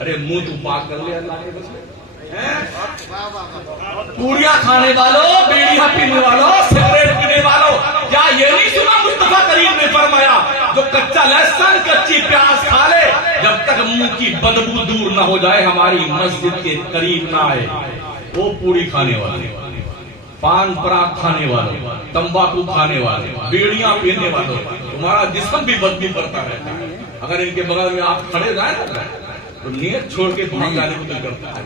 अरे मुंह तू पाक कर ले अल्लाह के बस। पूरियां खाने वालों, बीड़ियां पीने वालों, सिगरेट पीने वालों, क्या ये नहीं सुना मुस्तफा करीम ने फरमाया, जो कच्चा लहसुन कच्ची प्याज खा ले, जब तक मुंह की बदबू दूर ना हो जाए, हमारी मस्जिद के करीब ना आए। वो पूरी खाने वाले, पान पराग खाने वाले, तंबाकू खाने वाले, बीड़ियां पीने वालों, तुम्हारा जिस्म भी बदबू करता रहता है। अगर इनके बगल में आप खड़े जाए ना तो नीयत छोड़ के भाग जाने को दिल करता है।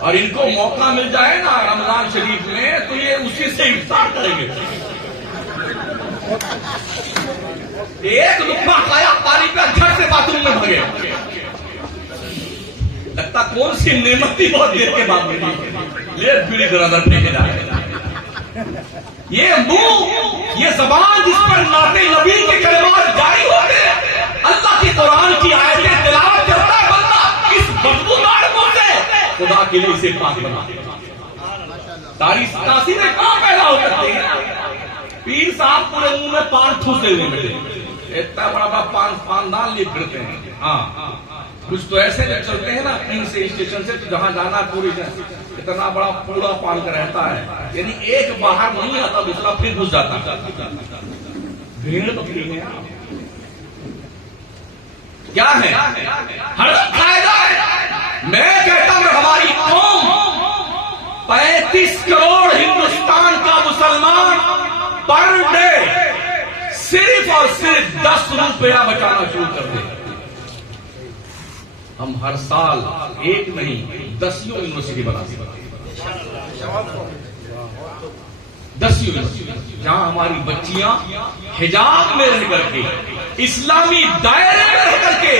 और इनको मौका मिल जाए ना रमजान शरीफ में तो ये उसी से इफ्तार करेंगे। एक लुक्मा खाया, पानी पे झट से बाथरूम में भगे। लगता कौन सी नेमत थी, बहुत देर के बाद मिली। ये बीड़ी दरअसल फेंके जाए। ये मुंह, ये जबान जिस पर नाते नबी के कलमात जारी होते हैं, अल्लाह की कुरान की आयतें तिलावत करता है बंदा, इस बदबूदार मुंह से खुदा के लिए इसे पाक बना। तासीरें कहां पैदा हो सकती हैं? पीर साहब पूरे मुंह में पान ठूसे हुए बैठे, इतना बड़ा पानदान लिए फिरते हैं। हाँ, कुछ तो ऐसे जब चलते हैं ना कहीं से स्टेशन से, तो जहां जाना पूरी इतना बड़ा पूरा पान का रहता है, यानी एक बाहर नहीं आता दूसरा फिर घुस जाता। भेड़ बकरी है क्या है? हर खाया जाए। मैं कहता हूं हमारी कौम 35 करोड़ हिंदुस्तान का मुसलमान पर डे सिर्फ और सिर्फ 10 रुपया बचाना शुरू कर दे। हम हर साल एक नहीं 10 यूनिवर्सिटी बना सकते। 10 यूनिवर्सिटी जहां हमारी बच्चियां हिजाब में रह करके, इस्लामी दायरे में रह करके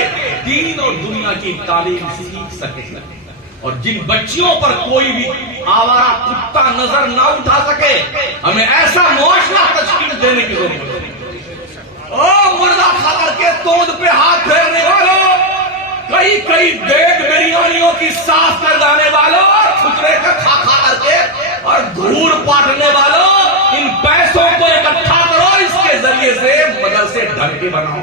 दीन और दुनिया की तालीम सीख सके, और जिन बच्चियों पर कोई भी आवारा कुत्ता नजर ना उठा सके, हमें ऐसा मुआशरा तश्कील देने की जरूरत है। ओ मुर्दा खा करके तोंद पे हाथ फेरने वालों, कई देग बिरयानियों की साफ कर जाने वालों, खुचरे का खा करके और घूर पाटने वालों, इन पैसों को इकट्ठा करो, इसके जरिए से मदरसे ढंग के बनाओ,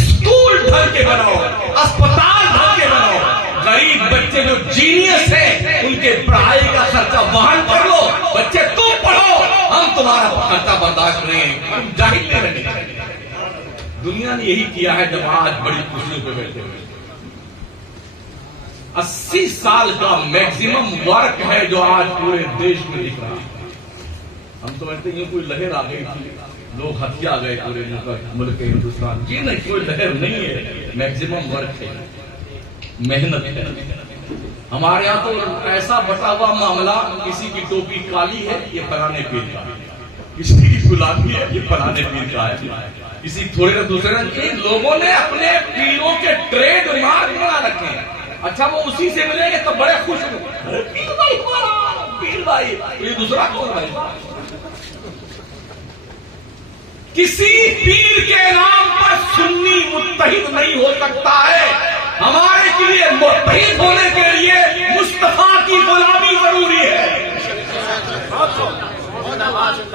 स्कूल ढंग के बनाओ, अस्पताल ढंग के बनाओ, गरीब बच्चे जो जीनियस है उनके पढ़ाई का खर्चा वहन कर लो। बच्चे तुम पढ़ो, हम तुम्हारा खर्चा बर्दाश्त नहीं, जाहिल नहीं। दुनिया ने यही किया है जब आज बड़ी खुशियों पे बैठे हुए। 80 साल का मैक्सिमम वर्क है जो आज पूरे देश में दिख रहा है। हम समझते हैं कोई लहर आ गई थी, लोग हथिया गए पूरे मुल्क हिंदुस्तान। जी नहीं, कोई लहर नहीं है, मैक्सिमम वर्क है, मेहनत है। हमारे यहाँ तो ऐसा बटा हुआ मामला, किसी की टोपी काली है ये फलाने पीर का है, किसी की गुलाबी है ये फलाने पीर का है, इसी थोड़े ना दूसरे रंग के लोगों ने अपने पीरों के ट्रेड मार्क बना रखे हैं। अच्छा वो उसी से मिलेंगे तो बड़े खुश होंगे, पीर भाई हमारा, पीर भाई। ये दूसरा कौन भाई? किसी पीर के नाम पर सुन्नी मुत्तहिद नहीं हो सकता है। हमारे के लिए मुत्तहिद होने के लिए मुस्तफा की गुलामी जरूरी है।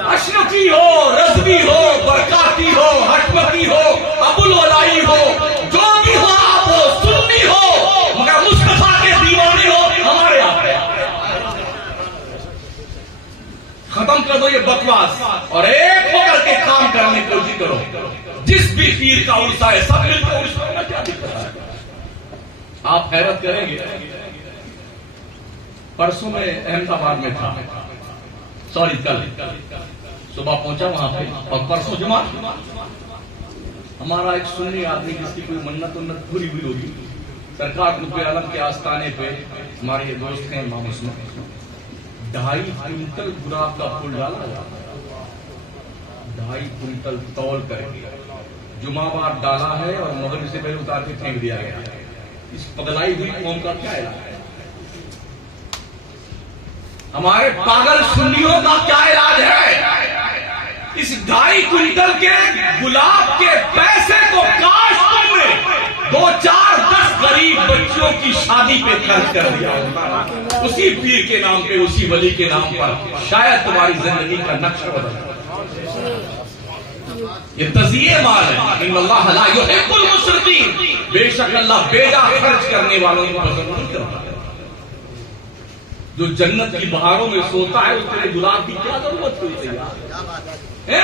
अशरफी हो, रज़वी हो, बरकाती हो, हशमती हो, अबुल वलाई हो, जो भी हो आप हो, सुन्नी हो मगर मुस्तफा के दीवाने हो, हमारे यहाँ खत्म कर दो ये बकवास और एक होकर के काम करने की कोशिश करो। जिस भी पीर का उर्सा है सब मिलकर उर्स करना, क्या दिक्कत है? आप हैरत करेंगे, परसों में अहमदाबाद में था, सॉरी कल सुबह पहुंचा वहां पे और परसों जुमा। हमारा एक सुन्नी आदमी जिसकी कोई मन्नत उन्नत पूरी हुई होगी, सरकार रुपये आलम के आस्थाने पे हमारे ये दोस्त हैं इमाम उस्मान, 2.5 क्विंटल गुलाब का फूल डाला, 2.5 क्विंटल तौल करके जुमावार डाला है और मगरिब से पहले उतार के फेंक दिया गया। इस पगलाई हुई कौम का क्या इलाज है? हमारे पागल सुन्नियों का क्या इलाज है? इस 2.5 क्विंटल के गुलाब के पैसे को काश तुमने 2, 4, 10 गरीब बच्चों की शादी पे खर्च कर दिया होता, उसी पीर के नाम पे, उसी वली के नाम पर, शायद तुम्हारी जिंदगी का नक्शा बदल। ये तज़िये माल है। इन्नल्लाह ला युहिब्बुल मुस्रिफीन, बेशक अल्लाह बेजा खर्च करने वालों को पसंद नहीं करता। जो जन्नत की बहारों में सोता है उसके लिए गुलाब की क्या जरूरत होती है?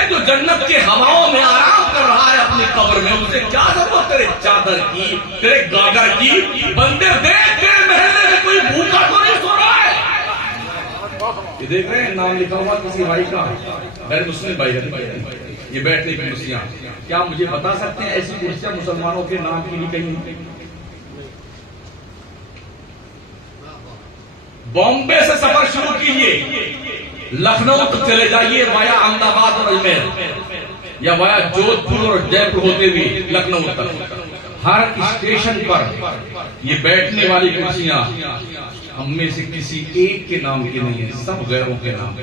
जो जन्नत के हवाओं में आराम कर रहा है अपनी कब्र में, उसे क्या जरूरत तेरे चादर की, तेरे गागर की? बंदे देख, तेरे महल्ले में कोई भूखा तो नहीं सो रहा है। ये देख रहे हैं नाम लिखा हुआ किसी भाई का, गैर मुस्लिम भाई, ये बैठने की कुर्सियां। क्या मुझे बता सकते हैं ऐसी कुर्सियां मुसलमानों के नाम की भी कहीं? बॉम्बे से सफर शुरू कीजिए, लखनऊ तक चले जाइए वाया अहमदाबाद और अजमेर, या वाया जोधपुर और जयपुर होते हुए लखनऊ तक, हर स्टेशन पर ये बैठने वाली कुर्सियां हम में से किसी एक के नाम की नहीं है, सब गैरों के नाम के।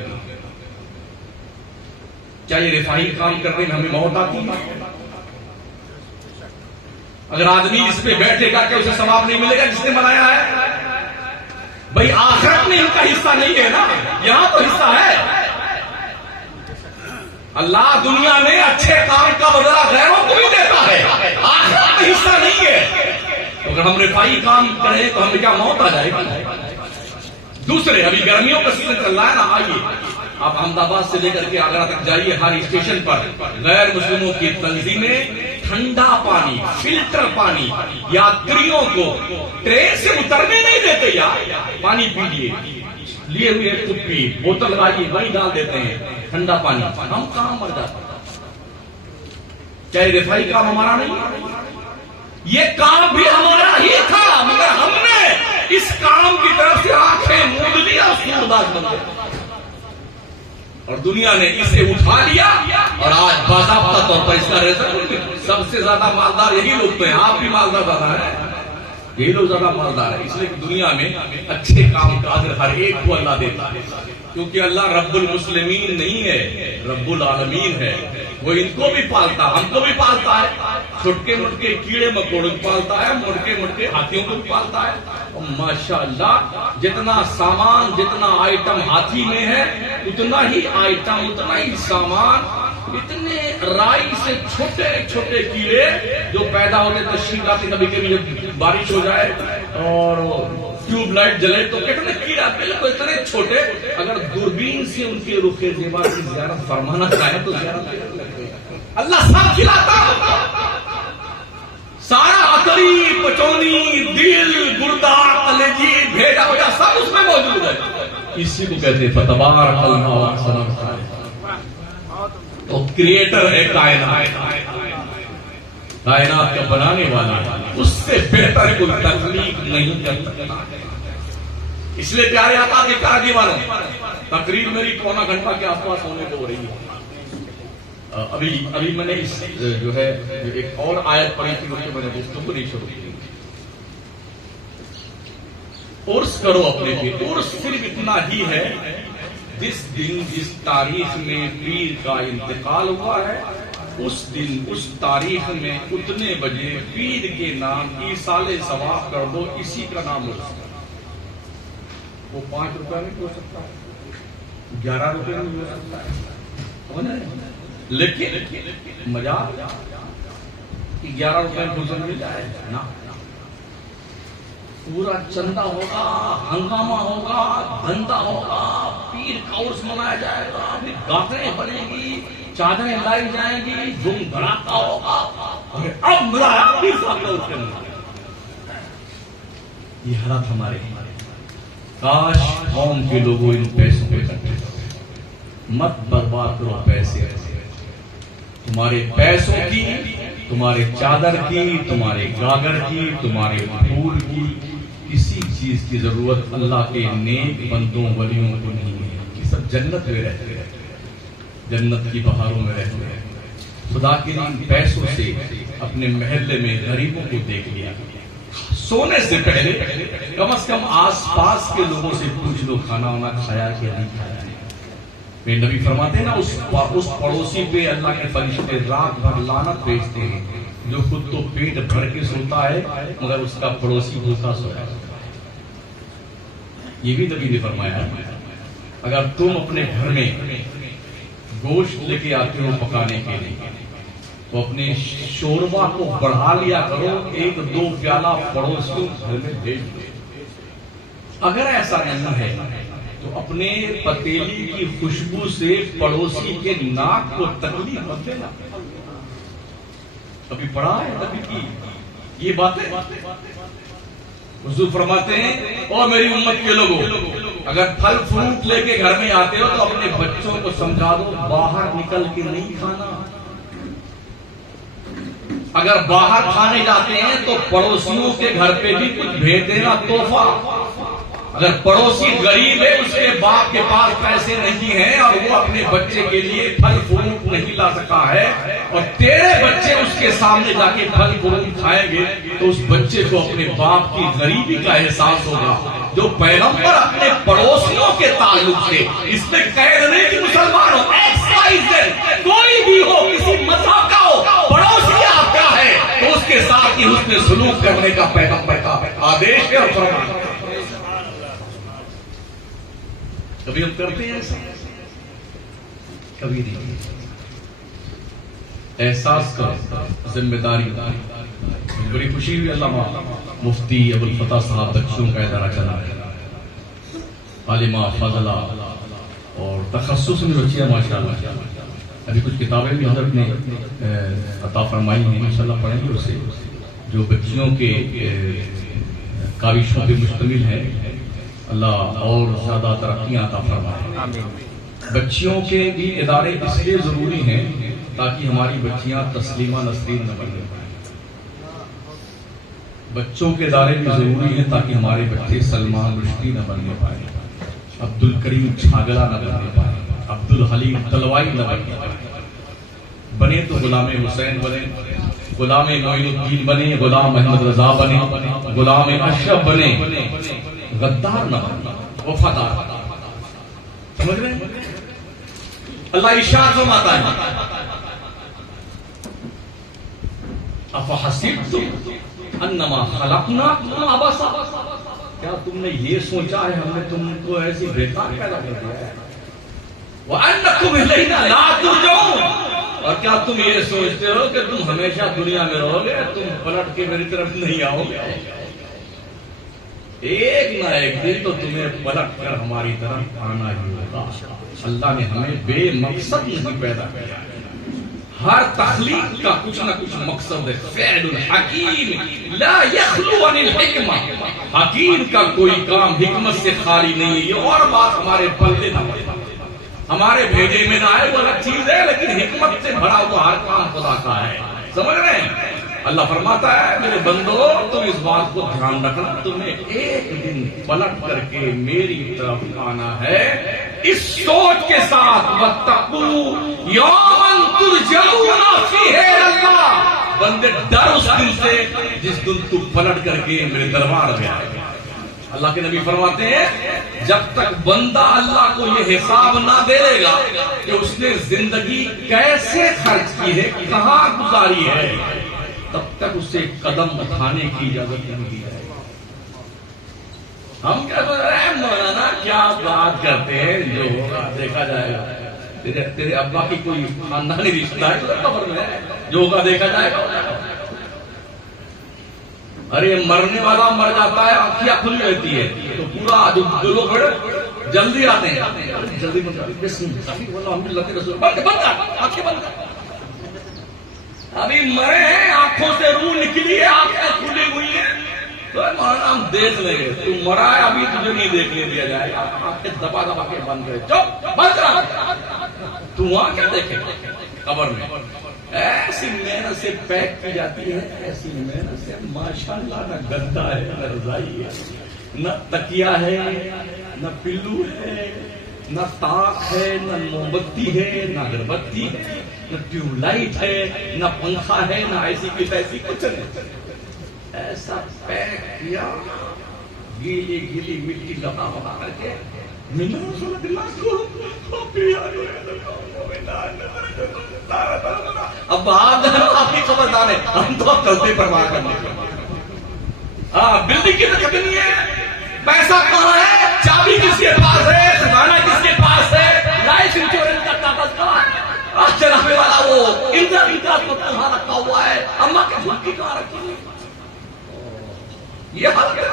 क्या ये रिफाही काम करने में हमें मौत आती है? अगर आदमी इस पे बैठेगा क्या उसे सवाब नहीं मिलेगा जिसने बनाया है? भाई आखिरत में इनका हिस्सा नहीं है ना, यहां तो हिस्सा है। अल्लाह दुनिया में अच्छे काम का बदला गैरों को भी देता है, आखिरत में हिस्सा नहीं है। तो अगर हम रिफाई काम करें तो हमें क्या मौत आ जाएगी? दूसरे अभी गर्मियों का सीजन चल रहा है ना, आइए आप अहमदाबाद से लेकर के आगरा तक जाइए, हर स्टेशन पर गैर मुस्लिमों की तंजीमें ठंडा पानी, फिल्टर पानी यात्रियों को ट्रेन से उतरने नहीं देते। यार पानी पीजिए, लिए हुए कुप्पी बोतल लगाइए, वही डाल देते हैं ठंडा पानी, हम कहां मर जाते हैं? क्या ये रिफाई काम हमारा नहीं? ये काम भी हमारा ही था, मगर हमने इस काम की तरफ से आंखें मूंद लिया, सूरदास बन गए और दुनिया ने इसे उठा लिया और आज बाकायदा तौर पर इसका रिजल्ट सबसे ज्यादा मालदार यही लोग तो हैं। आप भी मालदार ज्यादा है, यही लोग ज्यादा मालदार है, इसलिए दुनिया में अच्छे काम का अजर हर एक को अल्लाह देता है, क्योंकि अल्लाह रब्बुल मुस्लिमीन नहीं है, रब्बुल आलमीन है। वो इनको भी पालता, हमको भी पालता है, छोटके मोटके कीड़े मकोड़ों को पालता है, मोटके मोटके हाथियों को भी पालता है। और माशाअल्लाह जितना सामान, जितना आइटम हाथी में है, उतना ही आइटम, उतना ही सामान, इतने राई से छोटे छोटे कीड़े जो पैदा होते तशरीफ आती, कभी कभी जब बारिश हो जाए और ट्यूबलाइट जले तो कितने कीड़ा, बिल्कुल इतने छोटे, अगर दूरबीन से उनके रुखे जेबा की ज़ियारत फरमाना चाहे तो अल्लाह सब खिलाता, सारा अतरी, पचौनी, दिल, गुर्दा, कलेजी, भेजा वजा सब उसमें मौजूद है। इसी को कहते तबारकल्लाह, तो क्रिएटर है कायनात, कायनात का बनाने वाला, उससे बेहतर कोई तकलीफ नहीं कर सकता। इसलिए प्यारे आका के कहा दीवानों, तकरीर मेरी 1.25 घंटा के आसपास होने को हो रही है। अभी अभी मैंने इस जो है एक और आयत पढ़ी थी, उसके मैंने दोस्तों को नहीं शुरू की। उर्स करो अपने पे। उर्स सिर्फ इतना ही है, जिस दिन जिस तारीख में पीर का इंतकाल हुआ है, उस दिन उस तारीख में उतने बजे पीर के नाम की साले सवाब कर दो, इसी का नाम उर्स है। वो 5 रुपए में हो सकता है, 11 रुपए में हो सकता है, लेकिन मजाक 11 रुपए में भोजन मिल जाए ना, पूरा चंदा होगा, हंगामा होगा, धंधा होगा, पीर का उर्स मनाया जाएगा, फिर गागरें बनेगी, चादरें लाई जाएंगी, धूम धड़ाका होगा। अब मजा आया पीर साहब का उर्स करने। ये हालात हमारे, काश कौम के लोगों इन पैसों पे इकट्ठे मत बर्बाद करो पैसे। तुम्हारे पैसों की, तुम्हारे चादर की, तुम्हारे गागर की, तुम्हारे फूल की, किसी चीज की जरूरत अल्लाह के नेक बंदों वलियों को नहीं है। ये सब जन्नत में रहते हैं, जन्नत की बहारों में रहते हैं। खुदा के इन पैसों से अपने महल्ले में गरीबों को देख लिया। सोने से पहले कम से कम आसपास के लोगों से पूछ लो खाना वाना खाया कि नहीं खाया। वे नबी फरमाते हैं ना, उस पड़ोसी पे अल्लाह के फरिश्ते रात भर लानत भेजते हैं, जो खुद तो पेट भर के सोता है मगर उसका पड़ोसी भूखा सोया। ये भी नबी ने फरमाया, अगर तुम अपने घर में गोश्त लेके आते हो पकाने के लिए, तो अपने शोरबा को बढ़ा लिया करो, 1-2 प्याला पड़ोसियों घर में भेज दो। अगर ऐसा नहीं है तो अपने पतीली की खुशबू से पड़ोसी के नाक को तकलीफ मत देना। कभी पढ़ा है कभी की ये बातें? हुजूर फरमाते हैं, और मेरी उम्मत के लोगों, अगर फल फ्रूट लेके घर में आते हो तो अपने बच्चों को समझा दो बाहर निकल के नहीं खाना। अगर बाहर खाने जाते हैं तो पड़ोसियों के घर पे भी कुछ भेज देना तोहफा। अगर पड़ोसी गरीब है, उसके बाप के पास पैसे नहीं है और वो अपने बच्चे के लिए फल फ्रूट नहीं ला सका है, और तेरे बच्चे उसके सामने जाके फल फ्रूट खाएंगे, तो उस बच्चे को अपने बाप की गरीबी का एहसास होगा। जो पैगंबर अपने पड़ोसियों के ताल्लुक से, इसमें कैद नहीं कि मुसलमान हो, कोई भी हो, किसी मजहब का हो, पड़ोसी आपका है तो उसके साथ ही उसमें सलूक करने का पैगंबर का आदेश है और फरमान है। कभी हम करते हैं ऐसा? कभी नहीं। एहसास करो जिम्मेदारी। बड़ी खुशी हुई, अल्लामा मुफ्ती अबुल फता साहब बच्चों का इदारा चला है, आलिमा फजला और तखस्सुस में बच्चियां माशाअल्लाह। अभी कुछ किताबें भी हज़रत ने अता फरमाई हैं, इंशाअल्लाह पढ़ेंगे उसे, जो बच्चियों के काविशों पे मुश्तमिल है। अल्लाह और ज्यादा तरक्कियां अता फरमाए। बच्चियों के भी इदारे इसलिए जरूरी हैं ताकि हमारी बच्चियां तस्लीमा नसरीन न बन पाए। बच्चों के इदारे भी जरूरी हैं ताकि हमारे बच्चे सलमान रुश्दी न बनने पाए, अब्दुल करीम छागला न बनने पाए, अब्दुल हलीम तलवाई न बनने पाए। बने तो गुलाम हुसैन बने, गुलाम मोइनुद्दीन बने, गुलाम अहमद रजा बने, गुलाम अशरफ बने, गद्दार न बने, वफादार। समझ रहे हैं? अल्लाह इरशाद फरमाता है, अफहसिबतुम अन्नमा खलकनाकुम अबसा, क्या तुमने ये सोचा है हमने तुमको ऐसी बेकार पैदा कर दिया है? व अन्नकुम इलैना ला तुरजऊन, और क्या तुम ये सोचते हो कि तुम हमेशा दुनिया में रहोगे, तुम पलट के मेरी तरफ नहीं आओगे? एक ना एक दिन तो तुम्हें पलट कर हमारी तरफ आना ही होगा। अल्लाह ने हमें बेमकसद नहीं पैदा किया, हर तख्लीक का कुछ ना कुछ मकसद है। फ़ैलुल हकीम ला यखलू अनिल हिकमा, हकीम का कोई काम हिकमत से खाली नहीं है। ये और बात हमारे पल्ले ना पड़े, हमारे भेजे में ना आए वो अलग चीज है, लेकिन हिकमत से भरा हुआ हर काम खुदा का है। समझ रहे हैं? अल्लाह फरमाता है, मेरे बंदो तुम इस बात को ध्यान रखना, तुम्हें एक दिन पलट करके मेरी तरफ आना है, इस सोच के साथ वत्तकू यौमन तुरजाऊना फीहे अल्लाह, बंदे डर उस दिन से जिस दिन तू पलट करके मेरे दरबार में आएगा। अल्लाह के नबी फरमाते हैं जब तक बंदा अल्लाह को ये हिसाब ना दे देगा कि उसने जिंदगी कैसे खर्च की है, कहां गुजारी है, तब तक उसे कदम उठाने की इजाजत नहीं दी जाएगी। हम क्या सोच रहे हैं मौलाना, क्या बात करते हैं, जो होगा देखा जाएगा। तेरे अब्बा की कोई खानदानी रिश्ता है तो कब्र में है, जो होगा देखा जाएगा। अरे मरने वाला मर जाता है, आंखियां खुली रहती है, तो पूरा जो लोग बड़े जल्दी आते हैं, जल्दी बंद अभी मरे हैं, आंखों से रूह निकली है, आंखें खुली हुई है, तो हम देख लेंगे। तू मरा है, अभी तुझे नहीं देखने दिया जाएगा, आंखें दबा दबा के बंद करे, चुप बंद कर। तू वहां क्या देखेगा कब्र में? ऐसी मेहनत से पैक की जाती है, ऐसी मेहनत से माशाल्लाह, न गद्दा है, न रजाई है, न तकिया है, न पिल्लू है, न ताक है, न मोमबत्ती है, न अगरबत्ती है, न ट्यूबलाइट है, न पंखा है, न ऐसी कुछ ऐसी कुछ नहीं। ऐसा पैक किया, गीली गीली मिट्टी लगा बना करके अब आपकी खबरदार है, हम तो अब चलते परवाह करने। हाँ, बिल्डिंग की तो नहीं है, पैसा कहाँ है, चाबी किसके पास है, खजाना किसके पास है, लाइफ इंश्योरेंस का कागज कहाँ है, चलाने वाला वो इंद्र कहाँ रखा हुआ है, अम्मा की झुमकी कहाँ रखी है, ये हाल क्या।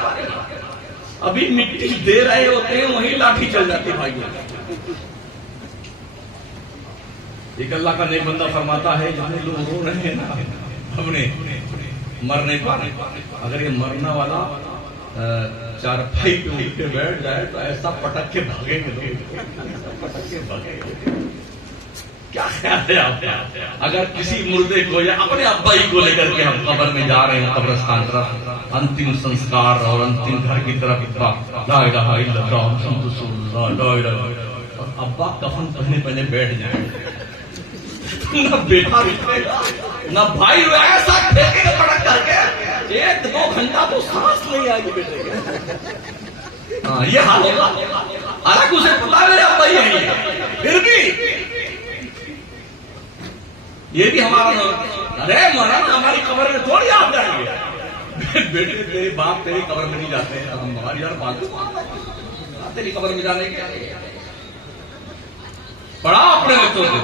अभी मिट्टी दे रहे होते हैं, वहीं लाठी चल जाती है भाई। एक अल्लाह का नेक बंदा फरमाता है, जितने लोग रो रहे हैं ना अपने मरने पर, अगर ये मरना वाला चारपाई पे उठ के बैठ जाए तो ऐसा पटक के भागेंगे लोग, पटक के भागेंगे। क्या ख्याल है आपका? अगर किसी मुर्दे को या अपने अब्बा ही को लेकर के हम कब्र में जा रहे हैं, कब्रिस्तान तरफ, अंतिम संस्कार और अंतिम घर की तरफ, ला इलाहा इल्लल्लाह मुहम्मदुर रसूलुल्लाह, ला इलाहा इल्लल्लाह, और अब्बा कफन पहने पहने बैठ जाए, ना बेटा रुकेगा, ना भाई ऐसा फेंकेगा पटक करके, 1-2 घंटा तो सांस नहीं आएगी बेटे के। हाँ, ये हाल होगा। हालांकि उसे पता मेरे अब्बा ही है, फिर भी ये भी हमारा, अरे मौलाना हमारी कब्र में थोड़ी आप जाएंगे, बेटे तेरे बाप तेरी कब्र में नहीं जाते हैं, हम हमारी यार फालतू तेरी कब्र में जाने के। पढ़ा अपने बच्चों को,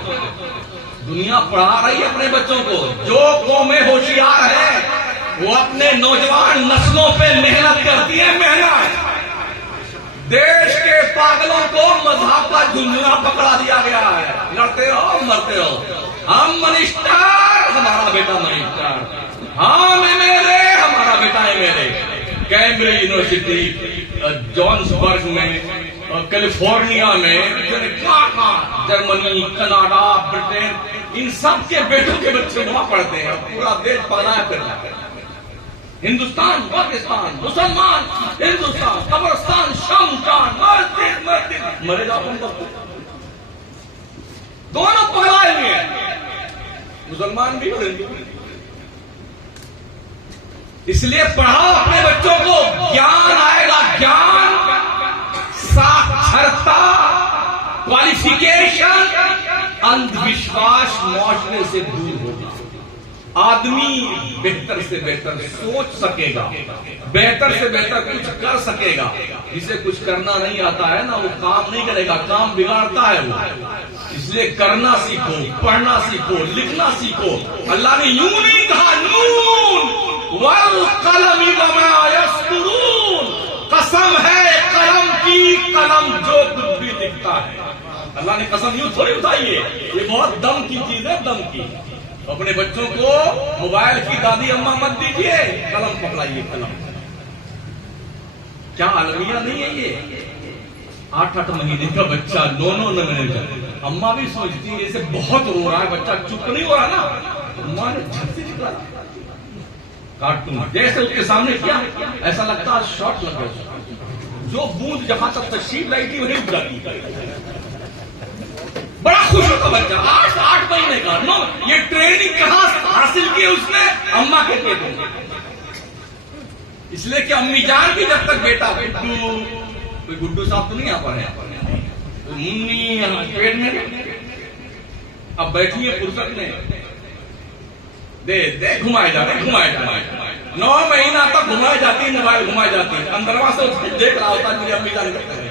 दुनिया पढ़ा रही है अपने बच्चों को। जो कौमें होशियार है वो अपने नौजवान नस्लों पे मेहनत करती है, मेहनत। देश के पागलों को मजहब का झुंझुना पकड़ा दिया गया है, लड़ते रहो मरते रहो। हम मिनिस्टर, हमारा बेटा मिनिस्टर, हम एमएलए, हमारा बेटा एमएलए। कैम्ब्रिज यूनिवर्सिटी, जॉन्सबर्ग में, कैलिफोर्निया में, जर्मनी, कनाडा, ब्रिटेन, इन सब के बेटों के बच्चे वहां पढ़ते हैं। पूरा देश पाला है फिर हिंदुस्तान, पाकिस्तान, मुसलमान, हिंदुस्तान, कब्रिस्तान, शमशान, मस्जिद, मरे जाओ दोनों पगलाए हुए हैं, मुसलमान भी और हिंदू भी। इसलिए पढ़ाओ अपने बच्चों को, ज्ञान आएगा, ज्ञान, साक्षरता, क्वालिफिकेशन, अंधविश्वास मुआशरे से दूर होगा। आदमी बेहतर से बेहतर सोच सकेगा, बेहतर से बेहतर कुछ कर सकेगा। जिसे कुछ करना नहीं आता है ना, वो काम नहीं करेगा, काम बिगाड़ता है वो। इसलिए करना सीखो, पढ़ना सीखो, लिखना सीखो। अल्लाह ने यूं नहीं कहा, नून वल कलम वमा यस्तुरून, कसम है कलम की, कलम जो कुछ भी लिखता है। अल्लाह ने कसम यूं थोड़ी उठाई है, ये बहुत दम की चीज है, दम की। अपने बच्चों को मोबाइल की दादी अम्मा मत दीजिए, कलम पकड़ाइए, कलम। क्या अलमिया नहीं है ये? 8-8 महीने का बच्चा, 9-9 महीने का। अम्मा भी सोचती है इसे बहुत रो रहा है बच्चा, चुप नहीं हो रहा ना, अम्मा ने झट से निकला कार्टून, जैसे उसके सामने किया ऐसा लगता है शॉट लग गया। जो बूंद जहां तक तशरीफ लाई थी वही उड़ जाती। बड़ा खुश होता बच्चा, 8 महीने का। नो, ये ट्रेनिंग कहां हासिल की उसने? अम्मा के पेट में। इसलिए कि अम्मी जान की जब तक बेटा गुड्डू, कोई गुड्डू साहब तो नहीं आ पा रहे, तो मुन्नी पेट में, अब बैठी है फुर्सत में, दे घुमाए जा रहे, घुमाए जा रहे। 9 महीना तक घुमाई जाती है, मोबाइल घुमाई जाती है, 15वां से देख रहा होता है मेरी अम्मी जान करते हैं।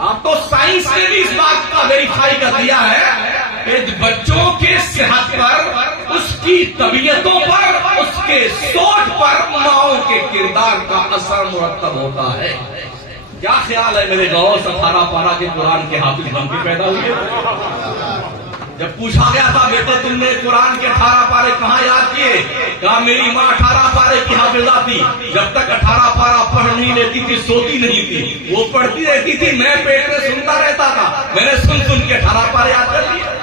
आप तो साइंस ने भी इस बात का वेरीफाई कर दिया है कि बच्चों के सेहत पर, उसकी तबीयतों पर, उसके सोच पर माओ के किरदार का असर मुरतब होता है। क्या ख्याल है मेरे गौस 18 पारा के कुरान के हाफिज बन के पैदा हुए? जब पूछा गया था बेटे तुमने कुरान के 18 पारे कहाँ याद किए? कहा मेरी माँ 18 पारे की हाफिजा थी, जब तक 18 पारा पढ़ नहीं लेती थी सोती नहीं थी, वो पढ़ती रहती थी, मैं पेट में सुनता रहता था, मैंने सुन सुन के 18 पारे याद कर लिए।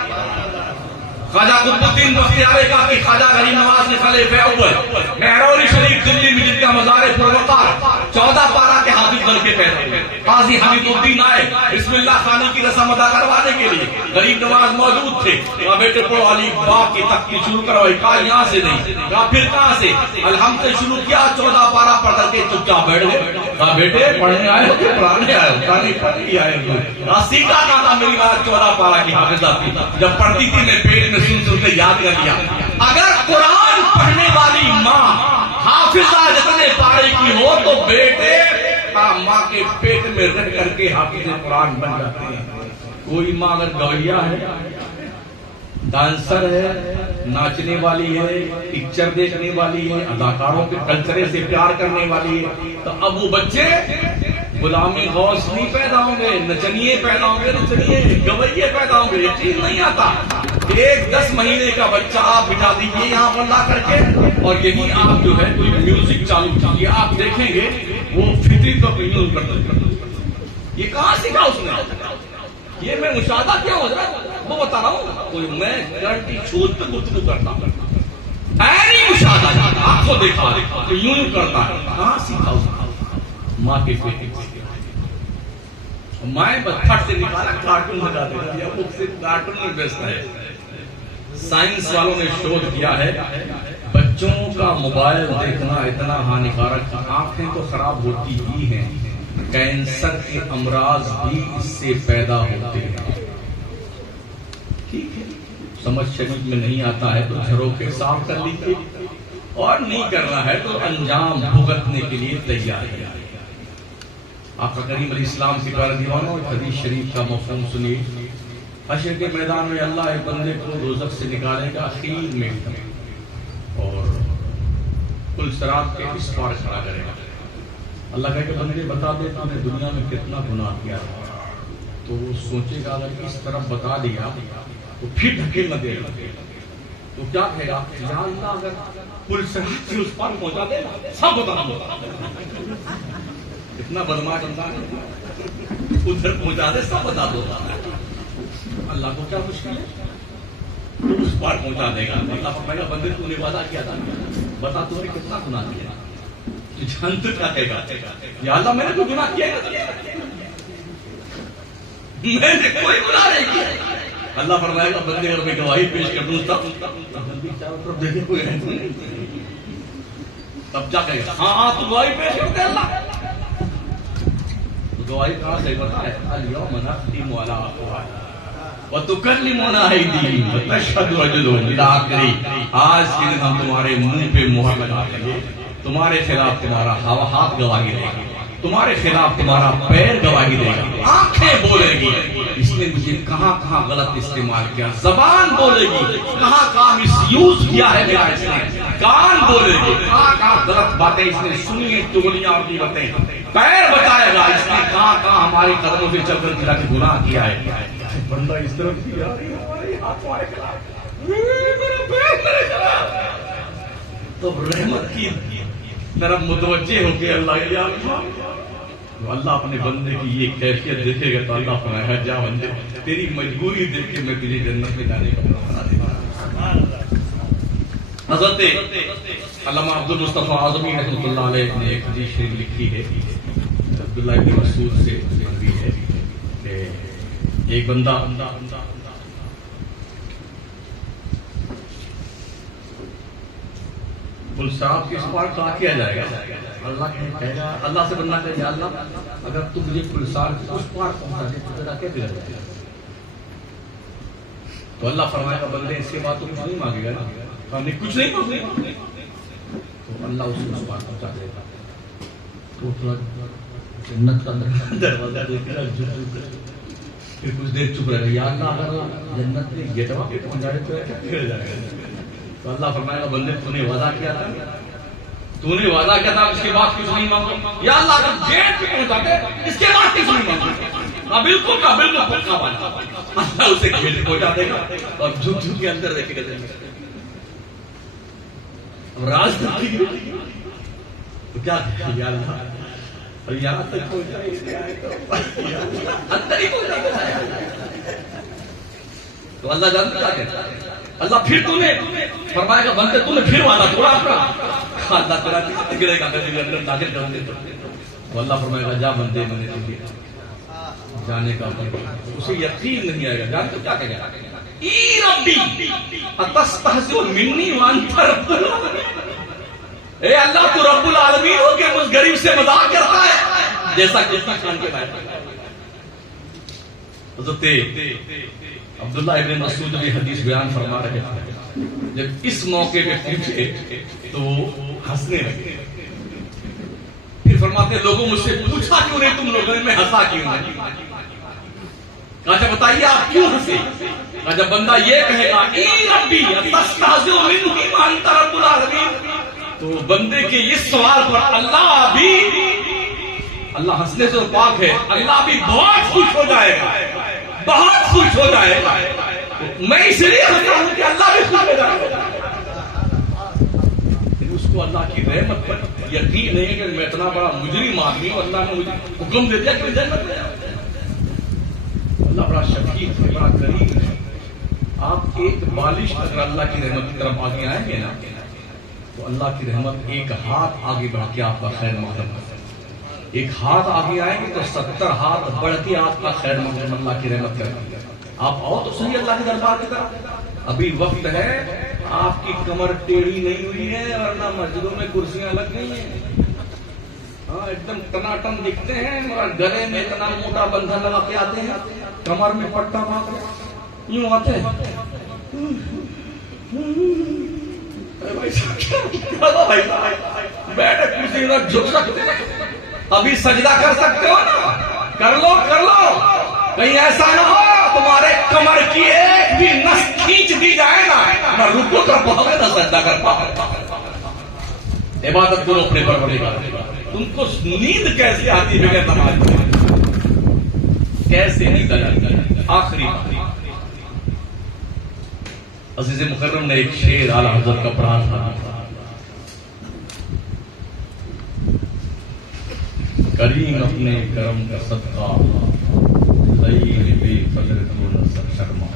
ख्वाजा कुतुबुद्दीन बख्तियार का कि ख्वाजा गरीब नवाज ने खलीफे अव्वल मेहरौली शरीफ दिल्ली में जिनका मज़ार पुरवकार 14 पारा के हाफिज बन के पैदा हुए। काजी हमीदुद्दीन आए बिस्मिल्लाह खानी की रस्म अदा करवाने के लिए, गरीब नवाज मौजूद थे। कहा बेटे पढ़ो अली बा की तक की शुरू करवाई। कहा यहाँ से नहीं। कहा फिर कहाँ से? अलहम्द से शुरू किया, 14 पारा पढ़ करके चुपचाप बैठ गए। कहा बेटे पढ़ने आए हो कि पढ़ाने आए हो? कहा नहीं पढ़ने आए हो। सीखा था मेरी बात 14 पारा की हाफिजा थी, जब पढ़ती थी मैं पेट में सुन सुन के याद कर लिया। अगर कुरान पढ़ने वाली माँ हाफिजा जितने पारे की हो तो बेटे माँ के पेट में रह करके हाफिज कुरान बन जाते हैं। कोई माँ अगर गवैया है, डांसर है, नाचने वाली है, पिक्चर देखने वाली है, अदाकारों के कल्चर से प्यार करने वाली है, तो अब वो बच्चे गुलामी गौस नहीं पैदा होंगे, नचनिए पैदा होंगे, नचनिए गवैये पैदा होंगे। यकीन नहीं आता। एक 10 महीने का बच्चा आप बिठा दीजिए यहाँ पर ला करके, और यही आप जो है कोई म्यूजिक चालू कीजिए, आप देखेंगे वो फितरी को यूज करते। ये कहाँ सीखा उसने? ये मैं मुशाहदा क्या हो रहा है वो बता रहा हूँ। कोई मैं गारंटी शोध पे गुफ्तगू करता हूँ, मुशाहदा आपको देखा तो यूं ही करता है। कहाँ सीखा उसने? माँ के पेट से। माए बच्चा से निकाला, कार्टून लगा दिया, वो सिर्फ कार्टून में व्यस्त है। साइंस वालों ने शोध किया है बच्चों का मोबाइल देखना इतना हानिकारक, आंखें तो खराब होती ही हैं, कैंसर के अमराज भी इससे पैदा होते हैं। ठीक है, समझ शरीर में नहीं आता है तो झरोखे साफ कर लीजिए, और नहीं करना है तो अंजाम भुगतने के लिए तैयार है। आपका करीम अलैहिस्सलाम की प्यारे दीवानों, हदीस शरीफ का मफ़हूम सुनिए। हश्र के मैदान में अल्लाह एक बंदे को दोज़ख से निकालेगा आखिर में, और पुल सिरात के इस पार खड़ा करेगा। अल्लाह कहेगा बंदे बता दे तूने दुनिया में कितना गुनाह किया। तो वो सोचेगा अगर इस तरफ बता दिया तो फिर ढकेल न देगा, तो क्या कहेगा? या अल्लाह अगर पुल सिरात से उस पार पहुंचा दे सब बता दो। इतना बदमाश इंसान है, उधर पहुंचा दे सब बता दो। अल्लाह को क्या मुश्किल है, तो उस पार पहुंचा देगा। अल्लाह फरमाएगा बंदे तूने वादा किया था, बता तूने कितना गुनाह किया। जान तो क्या कहेगा? या अल्लाह मैंने तो गुनाह किया, मैंने कोई गुनाह नहीं किया। अल्लाह फरमाएगा बंदे अगर मैं गवाही पेश कर दूं तब चारों तरफ देखे हुए हैं, तब क्या कहेगा? हाँ तू गवाही पेश कर दे। अल्लाह गवाही कहाँ से बता है? अल-यौम नख्तिमु अला अफ़वाहिहिम व तुकल्लिमुना अयदीहिम व तशहदु अर्जुलुहुम इला आखिरी। आज के दिन हम तुम्हारे मुंह पे मुहर लगा देंगे, तुम्हारे खिलाफ तुम्हारा हाथ गवाही देगा, तुम्हारे खिलाफ तुम्हारा पैर गवाही देगा, आंखें बोलेगी इसने मुझे कहाँ कहाँ गलत इस्तेमाल किया, जबान बोलेगी कहाँ कहाँ मिसयूज किया है मेरा इसने, कान बोलेगी कहाँ कहाँ गलत बातें इसने सुनी है, चुगलियां और गिबतें, पैर बताएगा इसने कहाँ कहाँ हमारे कदमों से चलकर फिरा के गुनाह किया है। बंदा इस तरफ भी आ रही है, हमारे हाथ तुम्हारे खिलाफ, मेरा पैर मेरे खिलाफ, तो रहमत की तरफ मुतवज्जे होके अल्लाह अपने बंदे की ये कैफियत देखेगा तो अल्लाह फरमाएगा जा बंदे तेरी मजबूरी देख के मैं तुझे जन्नत में जाने का बना देता। हज़रत अल्लामा अब्दुल मुस्तफा आज़मी रहमतुल्लाह अलैह ने एक हदीस शरीफ लिखी है, अब्दुल्लाह इब्न मसूद से भी है कि एक बंदा पुल साहब किस पार कहा किया जाएगा? अल्लाह कहेगा, अल्लाह से बंदा कहेगा, अल्लाह अगर तू मुझे पुल साहब उस पार पहुंचा दे तो तेरा क्या दिला जाएगा? तो अल्लाह फरमाएगा, बंदे इसके बाद तो कुछ नहीं मांगेगा ना, हमने कुछ नहीं मांगे, तो अल्लाह उसे उस पार पहुंचा देगा। तो थोड़ा जन्नत का दरवाजा देखेगा, फिर कुछ देर चुप रहेगा, या अल्लाह अगर जन्नत में गेटवा पे पहुंचाए तो क्या बिगड़ जाएगा? तो अल्लाह फरमाएगा, बंदे तूने वादा किया था, तूने वादा किया था इसके बाद कुछ नहीं मांगो। या अल्लाह अगर गेट पे पहुंचा दे इसके बाद कुछ नहीं मांगो। हाँ बिल्कुल का बिल्कुल पक्का वादा। अल्लाह उसे गेट पे पहुंचा देगा और झुक झुक के अंदर देखेगा। अब राज तो क्या या अल्लाह और यहां तक पहुंचाए अंदर ही पहुंचा। तो अल्लाह जानता क्या कहता है? अल्लाह फिर तूने फरमाएगा, बंदे तूने फिर वादा तोड़ा अपना, अल्लाह तेरा गिरेगा अंदर दाखिल कर दे। तो अल्लाह फरमाएगा, जा बंदे मैंने तुझे जाने का, उसे यकीन नहीं आएगा। जानते क्या कहेगा? ई रब्बी अतस्तहज़िउ मिन्नी व अंत रब्बुल आलमीन। ए अल्लाह तू रब्बुल आलमीन हो के मुझ गरीब से मजाक करता है, जैसा किसना खान के बैठा। अब्दुल्लाह इब्न मसूद भी हदीस बयान फरमा रहे थे, जब इस मौके पे पूछे तो हंसने लगे। फिर फरमाते, लोगों मुझसे पूछा क्यों नहीं तुम लोगों ने, मैं हंसा क्यों नहीं? कहा बताइए आप क्यों हंसे? कहा जब बंदा ये कहेगा ई रब्बी अतस्तहज़िउ मिन्नी व अंत रब्बुल आलमीन, तो बंदे के इस सवाल पर अल्लाह हंसने से पाक है, अल्लाह भी बहुत खुश हो जाएगा, बहुत खुश हो जाएगा। मैं इसलिए हंसता हूं कि अल्लाह भी खुश हो जाएगा। उसको अल्लाह की रहमत पर यकीन नहीं है कि मैं इतना बड़ा मुजरिम आदमी हूं, अल्लाह ने मुझे हुक्म दे दिया कि जन्नत में जाओ। अल्लाह बड़ा शफीक है, बड़ा करीम है। आप एक बालिश अगर अल्लाह की रहमत की तरफ आगे आएंगे ना, तो अल्लाह की रहमत एक हाथ आगे बढ़ के आपका खैर मकदम कर, एक हाथ आगे आएंगे तो 70 हाथ बढ़ के आपका खैर मकदम अल्लाह की रहमत करेंगे। आप आओ तो सही अल्लाह के दरबार की तरफ, अभी वक्त है। आपकी कमर टेढ़ी नहीं हुई है और ना मस्जिदों में कुर्सियां लग गई हैं। हाँ एकदम टनाटन दिखते हैं और गले में इतना मोटा बंधन लगा के आते हैं, कमर में पट्टा बांध यूं आते हैं। बैठे कुर्सी में झुक सकते हैं, अभी सजदा कर सकते हो ना, कर लो कर लो। कहीं ऐसा ना हो तुम्हारे कमर की एक भी नस खींच दी जाए ना रुको कर पाओगे ना सजदा कर पाओगे। इबादत करो अपने परवरदिगार। तुमको नींद कैसे आती है बगैर नमाज के? कैसे नींद आती? आखिरी अज़ीज़ मुकर्रम ने एक शेर आला हज़रत का पढ़ा था, करीम अपने करम का सदका शर्मा।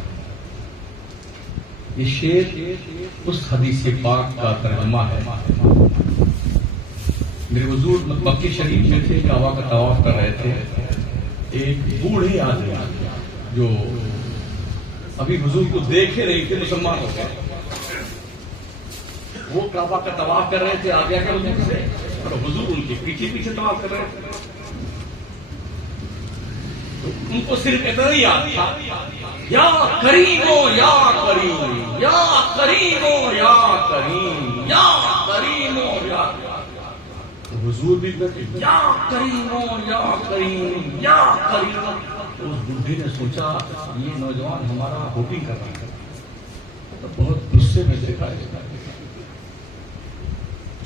ये शेर उस हदीस पाक का तर्जुमा है। मेरे हुजूर मक्की शरीफ में थे, काबा का तवाफ कर रहे थे। एक बूढ़े आदमी जो अभी हुजूर को देखे नहीं थे, मुसलमान हो गए, वो काबा का तवाफ कर रहे थे, आ गया हुजूर से और हुजूर उनके पीछे पीछे तवाफ कर रहे थे। तो उनको सिर्फ इतना ही याद था, या करीमो या करीम, या करीमो या करीम, या करीमो या। तो हुजूर भी कहते या करीमो या करीम, या करीमो। तो उस बुढ़े ने सोचा ये नौजवान हमारा होपिंग कर रहा है, तो बहुत गुस्से में देखा है,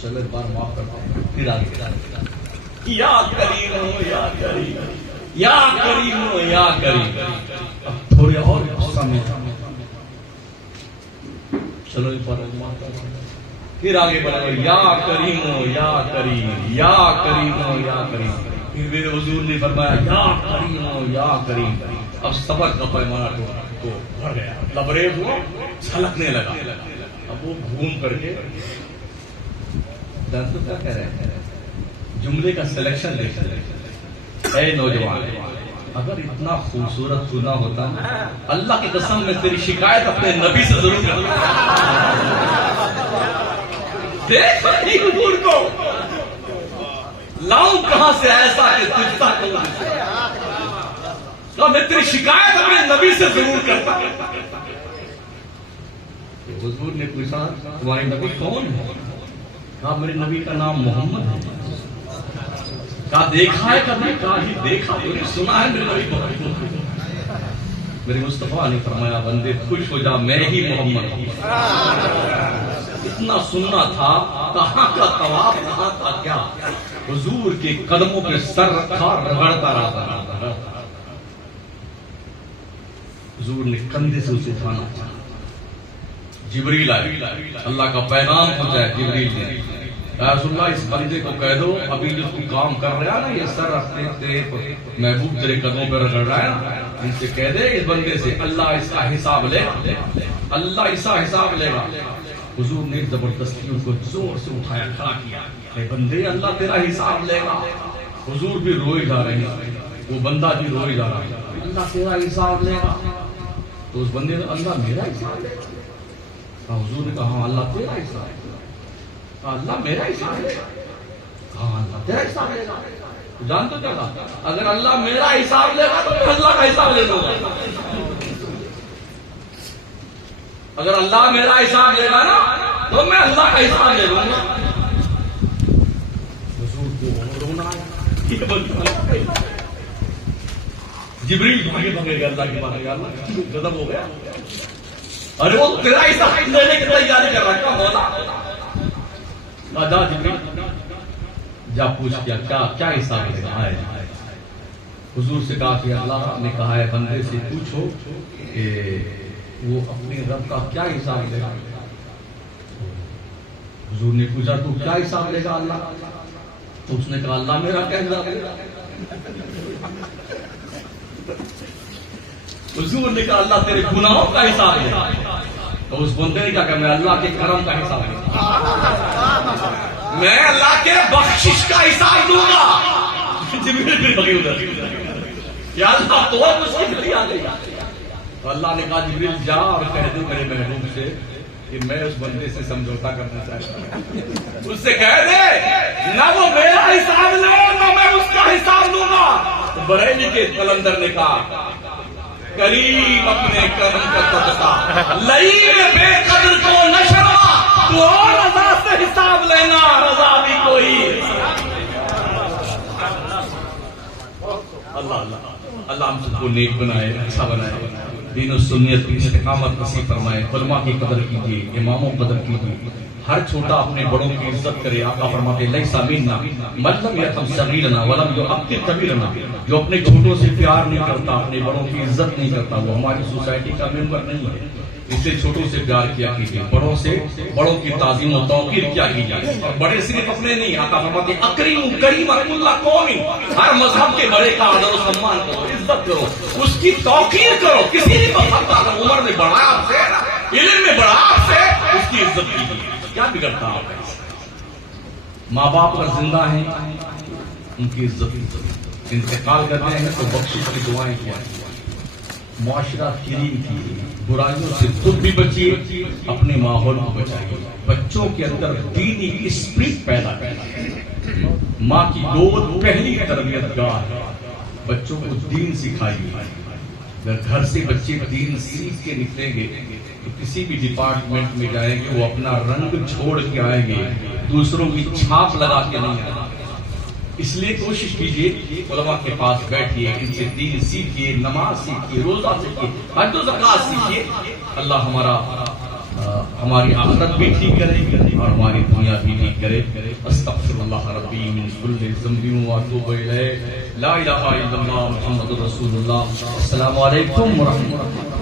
चलो एक बार माफ करता हूं, फिर आगे या करीमो या करीम, या करीमो या करीम। अब थोड़े और गुस्सा में चलो एक बार फिर आगे बढ़े, या करीमो या करीम, या करीमो या करीम। फिर मेरे हुजूर ने फरमाया या करीमो या करीम। अब सबक का पैमाना तो बढ़ गया, लबरेज हुआ, छलकने लगा। अब वो घूम करके जानते क्या कह रहे हैं, जुमले का सिलेक्शन देखते, ऐ नौजवान अगर इतना खूबसूरत तू ना होता, अल्लाह की कसम में तेरी शिकायत अपने नबी से जरूर करता। देख हुजूर को लाऊं कहां से ऐसा कि तुझसा तो मैं तेरी शिकायत अपने नबी से जरूर करता। हुजूर ने पूछा तुम्हारे नबी कौन है? कहा मेरे नबी का नाम मोहम्मद है। कहा देखा है कभी? कहा ही देखा तो सुना है मेरे नबी को। मेरे मुस्तफा ने फरमाया बंदे खुश हो जा, मैं ही मोहम्मद हूं। इतना सुनना था, कहां का तवाफ, कहां का क्या। हुजूर के कदमों पे सर रखा, रगड़ता रहा। हुजूर ने कंधे से उसे उठाना चाहा। जिब्रील आए, अल्लाह का पैगाम पहुंचाया। जिब्रील ने रसूलुल्लाह इस बंदे को कह दो अभी जो तू काम कर रहा है ना, ये सर रखते तेरे महबूब तेरे कदमों पर रगड़ रहा है ना, इनसे कह दे इस बंदे से अल्लाह इसका हिसाब लेगा, अल्लाह इसका हिसाब लेगा। हुजूर ने जबरदस्ती उनको जोर से उठाया, खड़ा किया। बंदे अल्लाह तेरा हिसाब लेगा। हुजूर भी रोए जा रहे हैं, वो बंदा भी रोए जा रहा है, अल्लाह तेरा हिसाब लेगा। तो उस बंदे ने अल्लाह मेरा हिसाब लेगा। हुजूर ने कहा अल्लाह तेरा हिसाब लेगा। अल्लाह मेरा हिसाब लेगा। कहा अल्लाह तेरा हिसाब लेगा। जान तो क्या था, अगर अल्लाह मेरा हिसाब लेगा तो मैं अल्लाह का हिसाब ले लूंगा। अगर अल्लाह मेरा हिसाब लेगा ना तो मैं अल्लाह का हिसाब ले लूंगा। हुजूर को रोना आया। जिब्रील भागे भागे अल्लाह के पास, अल्लाह गजब हो गया। अरे वो तेरा हिसाब लेने की तैयारी कर रहा है मौला। जा जिब्रील जा पूछ क्या क्या क्या हिसाब लेगा। हुजूर से कहा कि अल्लाह ने कहा है बंदे से पूछो कि वो अपने रब का क्या हिसाब लेगा। हुजूर ने पूछा तू क्या हिसाब लेगा अल्लाह? तो उसने कहा अल्लाह मेरा क्या हिसाब लेगा। हुजूर ने कहा अल्लाह तेरे गुनाहों का हिसाब लेगा। तो उस बंदे ने क्या कहा मैं अल्लाह के करम का हिसाब लेगा, मैं अल्लाह के बख्शिश का हिसाब दूंगा। जिब्रील फिर भगे उधर, या अल्लाह तो मुश्किल आ गई। तो अल्लाह ने कहा जिब्रील जा और कह दे मेरे महबूब से कि मैं उस बंदे से समझौता करना चाहता हूं। उससे कह दे ना वो मेरा हिसाब ले ना मैं उसका हिसाब लूंगा। तो बरेली के कलंदर ने कहा करीम अपने करम का सदका लईम बेकदर को न शर्मा, तू और रजा से हिसाब लेना, रजा भी कोई। अल्लाह अल्लाह अल्लाह हम सबको नेक बनाए, अच्छा बनाए, दीन और सुन्नियत की इस्तिकामत नसीब फरमाए। उलमा की कदर कीजिए, इमामों की कदर कीजिए, हर छोटा अपने बड़ों की इज्जत करे। आका फरमाते लैसा मिन्ना मतलब यरहम सगीरना वलम युअक्किर कबीरना, जो अपने छोटों से प्यार नहीं करता, अपने बड़ों की इज्जत नहीं करता, वो हमारी सोसाइटी का मेंबर नहीं है। इसलिए छोटों से प्यार किया कीजिए, बड़ों से बड़ों की ताज़ीम और तौकीर किया कीजिए। और बड़े सिर्फ अपने नहीं, आका फरमाते अकरीम करीम कुल्ला कौमी, हर मजहब के बड़े का आदर और सम्मान करो, इज्जत करो, उसकी तौकीर करो। किसी भी मजहब का अगर उम्र में बड़ा आपसे, इल्म में बड़ा आपसे, उसकी इज्जत कीजिए। क्या बिगड़ता है? माँ बाप अगर जिंदा है उनकी इज्जत, इंतकाल करते हैं तो बख्शिश की दुआएं किया, मुआशरा करीम कीजिए, बुराइयों से खुद भी बचिए, अपने माहौल को बचाइए। बच्चों के अंदर दीनी स्पिरिट पैदा कीजिए। माँ की गोद पहली तरबियतगाह है, बच्चों को दीन सिखाइए। अगर घर से बच्चे दीन सीख के निकलेंगे तो किसी भी डिपार्टमेंट में जाएंगे वो अपना रंग छोड़ के आएंगे, दूसरों की छाप लगा के नहीं आएंगे। इसलिए कोशिश कीजिए उलमा के पास बैठिए, इनसे दीन सीखिए, नमाज सीखिए, रोजा सीखिए, हज और ज़कात सीखिए। अल्लाह हमारी आखिरत भी ठीक करे और हमारी दुनिया भी ठीक करे। अस्तगफिरुल्लाह रब्बी मिन कुल्लि ज़ंबिन व अतूबु इलैह। ला इलाहा इल्लल्लाह मुहम्मदुर रसूलुल्लाह। अस्सलामु अलैकुम व रहमतुल्लाह।